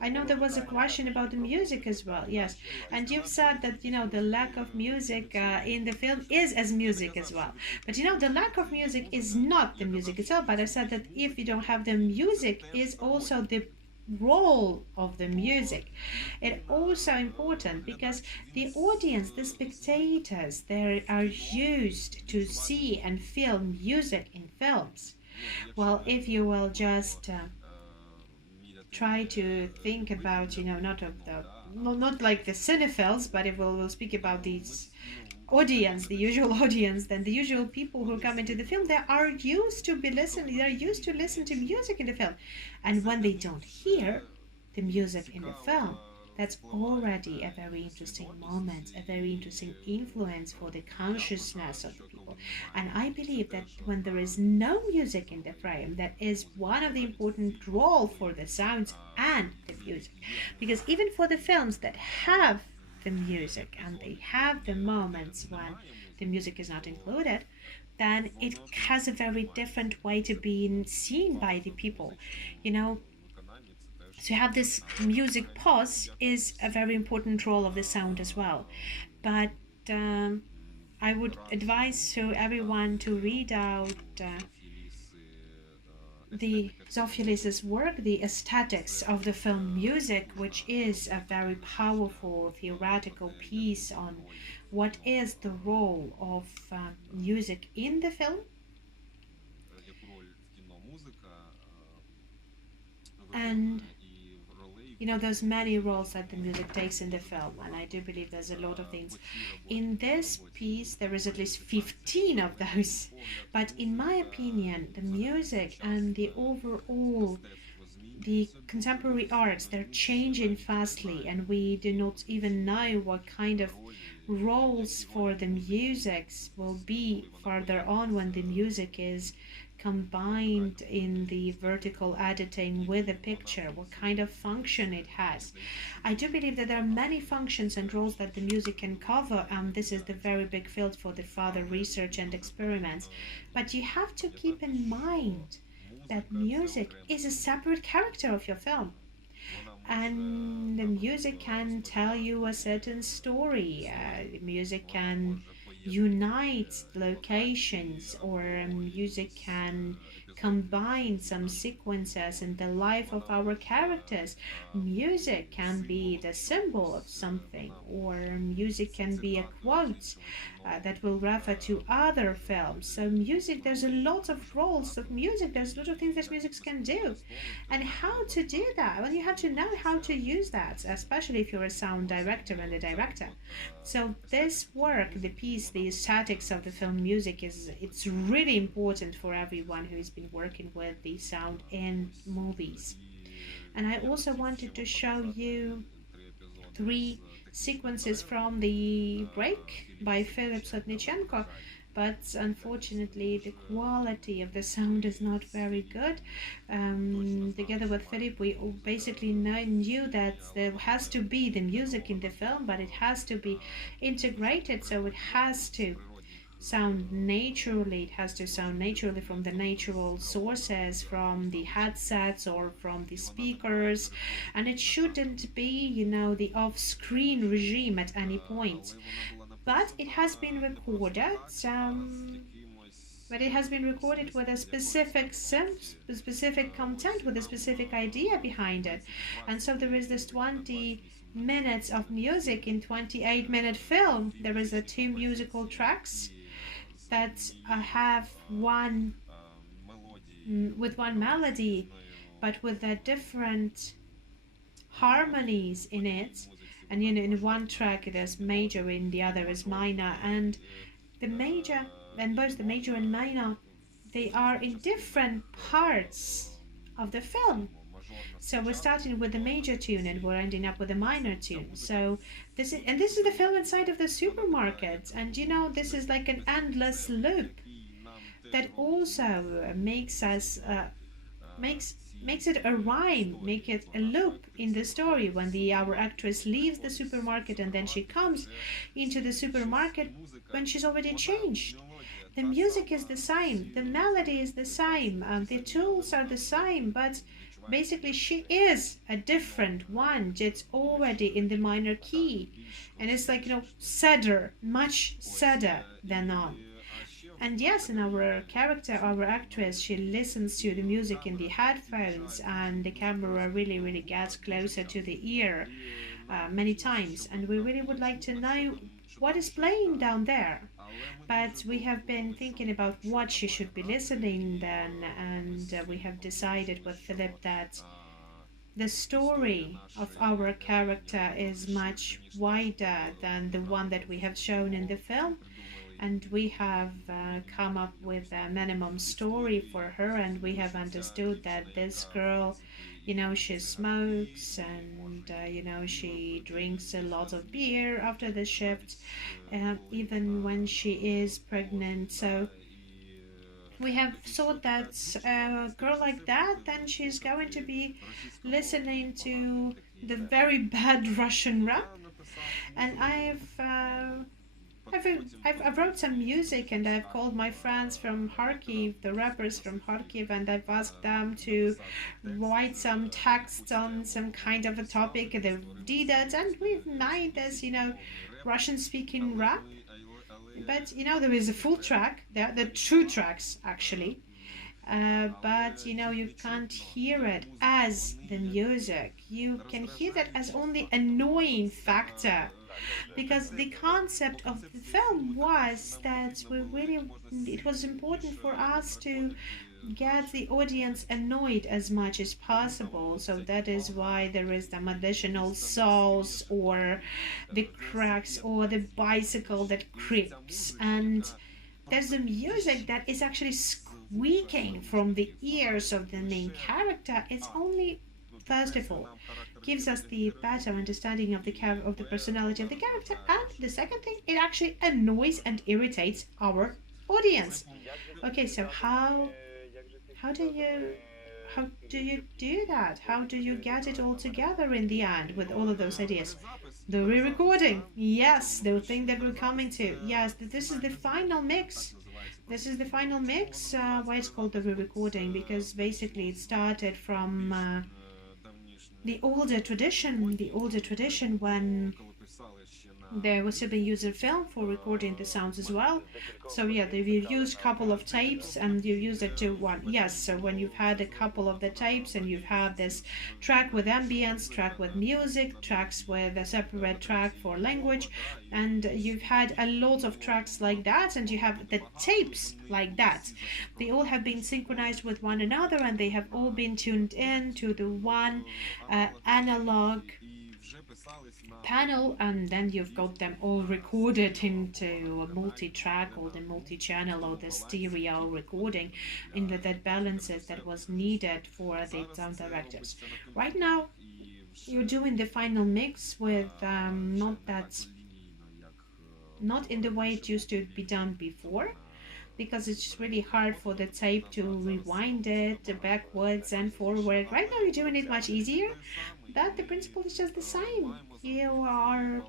I know there was a question about the music as well, yes. And you've said that, you know, the lack of music in the film is as music as well. But, you know, the lack of music is not the music itself, but I said that if you don't have the music, is also the role of the music. It's also important because the audience, the spectators, they are used to see and feel music in films. Well, if you will just try to think about, you know, not like the cinephiles, but if we'll speak about these audience, the usual audience, then the usual people who come into the film, they are used to listen to music in the film. And when they don't hear the music in the film, that's already a very interesting moment, a very interesting influence for the consciousness of the people. example. And I believe that when there is no music in the frame, that is one of the important role for the sounds and the music. Because even for the films that have the music and they have the moments when the music is not included, then it has a very different way to be seen by the people. You know, to have this music pause is a very important role of the sound as well. But I would advise to everyone to read out the Zophilis's work, The Aesthetics of the Film Music, which is a very powerful theoretical piece on what is the role of music in the film. And there's many roles that the music takes in the film, and I do believe there's a lot of things. In this piece, there is at least 15 of those. But in my opinion, the music and the overall, the contemporary arts, they're changing fastly, and we do not even know what kind of roles for the music will be further on when the music is combined in the vertical editing with the picture, what kind of function it has. I do believe that there are many functions and roles that the music can cover, and this is the very big field for the further research and experiments. But you have to keep in mind that music is a separate character of your film. And the music can tell you a certain story. The music can unite locations, or music can combine some sequences in the life of our characters. Music can be the symbol of something, or music can be a quote that will refer to other films. So music, there's a lot of roles of music, there's a lot of things that music can do. And how to do that? Well, you have to know how to use that, especially if you're a sound director and a director. So this work, the piece, the aesthetics of the film music, it's really important for everyone who's been working with the sound in movies. And I also wanted to show you 3 sequences from the break by Philip Sotnichenko, but unfortunately the quality of the sound is not very good. Together with Philip, we basically knew that there has to be the music in the film, but it has to be integrated, so it has to sound naturally. It has to sound naturally from the natural sources, from the headsets or from the speakers, and it shouldn't be, the off-screen regime at any point. But it has been recorded. But it has been recorded with a specific content, with a specific idea behind it. And so there is this 20 minutes of music in 28-minute film. There is 2 musical tracks that have one melody, but with different harmonies in it. And in one track it is major, in the other is minor, and both the major and minor, they are in different parts of the film. So we're starting with the major tune and we're ending up with a minor tune. So this is the film inside of the supermarket, and this is like an endless loop that also makes us makes it a rhyme, make it a loop in the story when our actress leaves the supermarket and then she comes into the supermarket when she's already changed. The music is the same, the melody is the same, the tools are the same, but basically she is a different one. It's already in the minor key, and it's like, sadder, much sadder than on. And yes, in our character, our actress, she listens to the music in the headphones, and the camera really, really gets closer to the ear many times. And we really would like to know what is playing down there. But we have been thinking about what she should be listening then, and we have decided with Philip that the story of our character is much wider than the one that we have shown in the film. And we have come up with a minimum story for her, and we have understood that this girl she smokes and, she drinks a lot of beer after the shift, even when she is pregnant. So we have thought that a girl like that, then she's going to be listening to the very bad Russian rap. And I've wrote some music, and I've called my friends from Kharkiv, the rappers from Kharkiv, and I've asked them to write some text on some kind of a topic. They did that, and we've made this, Russian-speaking rap. But there is a full track. There are two tracks actually. But you can't hear it as the music. You can hear that as only annoying factor, because the concept of the film was that it was important for us to get the audience annoyed as much as possible. So that is why there is some additional saws or the cracks or the bicycle that creaks, and there's the music that is actually squeaking from the ears of the main character. It's only, first of all, gives us the better understanding of the personality of the character, and the second thing, it actually annoys and irritates our audience. Okay, so how do you do that? How do you get it all together in the end with all of those ideas? The re-recording, yes, the thing that we're coming to. Yes, this is the final mix. This is the final mix. Why it's called the re-recording? Because basically it started from the older tradition when there was a user film for recording the sounds as well. So yeah, we've used a couple of tapes and you use it to one. Yes, so when you've had a couple of the tapes and you've had this track with ambience, track with music, tracks with a separate track for language, and you've had a lot of tracks like that, and you have the tapes like that. They all have been synchronized with one another, and they have all been tuned in to the one analog panel, and then you've got them all recorded into a multi-track or the multi-channel or the stereo recording in that balances that was needed for the sound directors. Right now you're doing the final mix with not in the way it used to be done before, because it's really hard for the tape to rewind it backwards and forward. Right now you're doing it much easier, but the principle is just the same. You are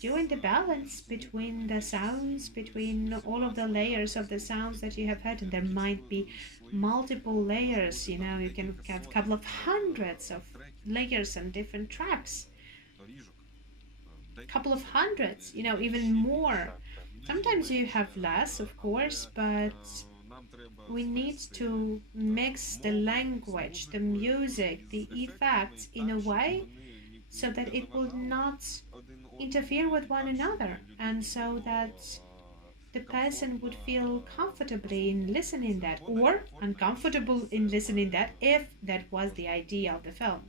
doing the balance between the sounds, between all of the layers of the sounds that you have heard, and there might be multiple layers. You can have a couple of hundreds of layers and different tracks. A couple of hundreds, even more. Sometimes you have less, of course, but we need to mix the language, the music, the effects in a way so that it will not interfere with one another, and so that the person would feel comfortably in listening that, or uncomfortable in listening that, if that was the idea of the film.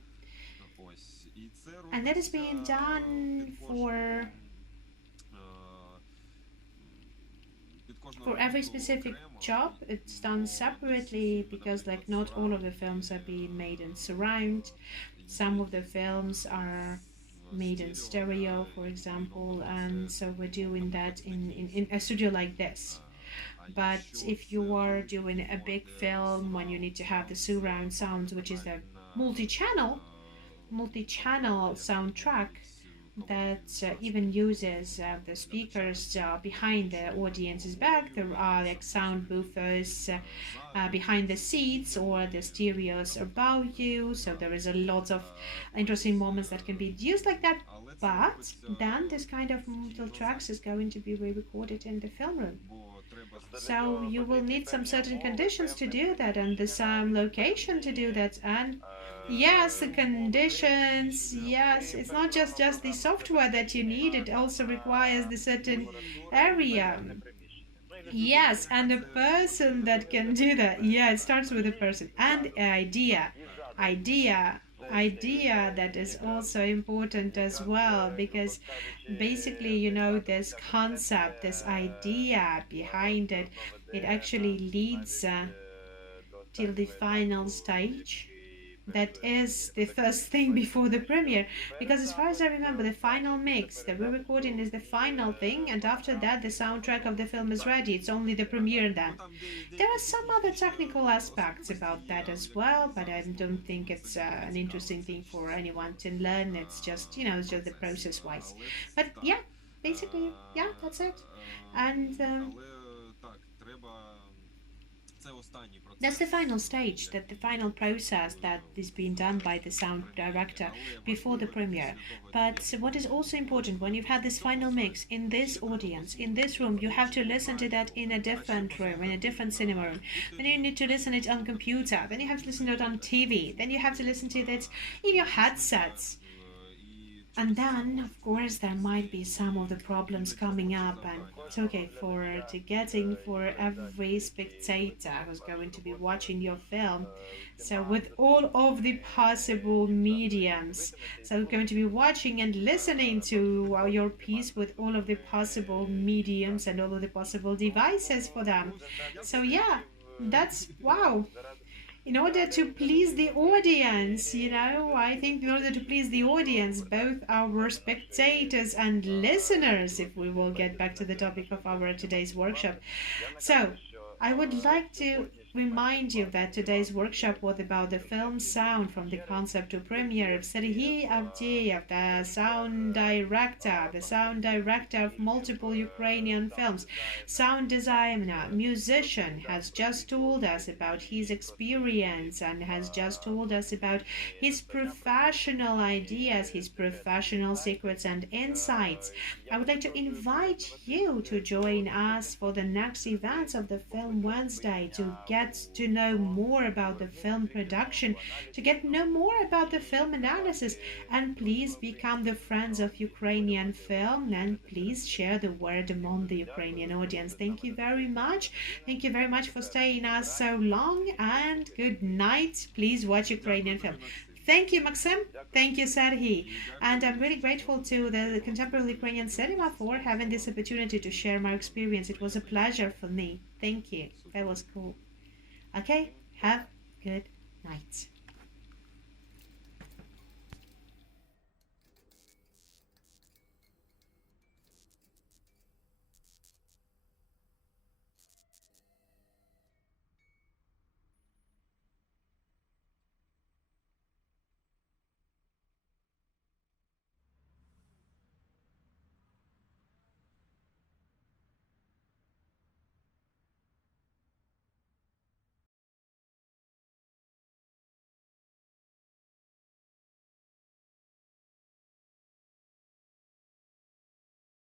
And that is being done for every specific job. It's done separately, because not all of the films are being made in surround. Some of the films are made in stereo, for example, and so we're doing that in a studio like this. But if you are doing a big film when you need to have the surround sound, which is the multi-channel soundtrack that even uses the speakers behind the audience's back. There are sound woofers behind the seats, or the stereos above you, so there is a lot of interesting moments that can be used like that. But then this kind of multiple tracks is going to be re-recorded in the film room. So you will need some certain conditions to do that, and the some location to do that. And yes, the conditions, yes, it's not just the software that you need, it also requires the certain area. Yes, and a person that can do that. Yeah, it starts with a person. And idea that is also important as well, because basically, this concept, this idea behind it, it actually leads till the final stage. that is the first thing before the premiere, because as far as I remember, the final mix that we're recording is the final thing, and after that the soundtrack of the film is ready. It's only the premiere then. There are some other technical aspects about that as well, but I don't think it's an interesting thing for anyone to learn. It's just, it's just the process wise. But yeah, basically, yeah, that's it. And так, треба. Це останній процес. that's the final stage, that the final process that is being done by the sound director before the premiere. But what is also important, when you've had this final mix in this audience, in this room, you have to listen to that in a different room, in a different cinema room. Then you need to listen to it on computer. Then you have to listen to it on TV. Then you have to listen to it in your headsets. And then, of course, there might be some of the problems coming up, and it's okay for every spectator who's going to be watching your film. So, with all of the possible mediums, so going to be watching and listening to your piece with all of the possible mediums and all of the possible devices for them. So, yeah, that's wow. In order to please the audience, I think in order to please the audience, both our spectators and listeners, if we will get back to the topic of our today's workshop. So, I would like to remind you that today's workshop was about the film sound from the concept to premiere of Serhiy Avdeev, the sound director of multiple Ukrainian films, sound designer, musician, has just told us about his experience and has just told us about his professional ideas, his professional secrets and insights. I would like to invite you to join us for the next events of the Film Wednesday to get to know more about the film production, to get to know more about the film analysis, and please become the friends of Ukrainian film, and please share the word among the Ukrainian audience. Thank you very much. Thank you very much for staying us so long, and good night. Please watch Ukrainian film. Thank you, Maxim. Thank you, Serhiy. And I'm really grateful to the Contemporary Ukrainian Cinema for having this opportunity to share my experience. It was a pleasure for me. Thank you. That was cool. Okay, have good night.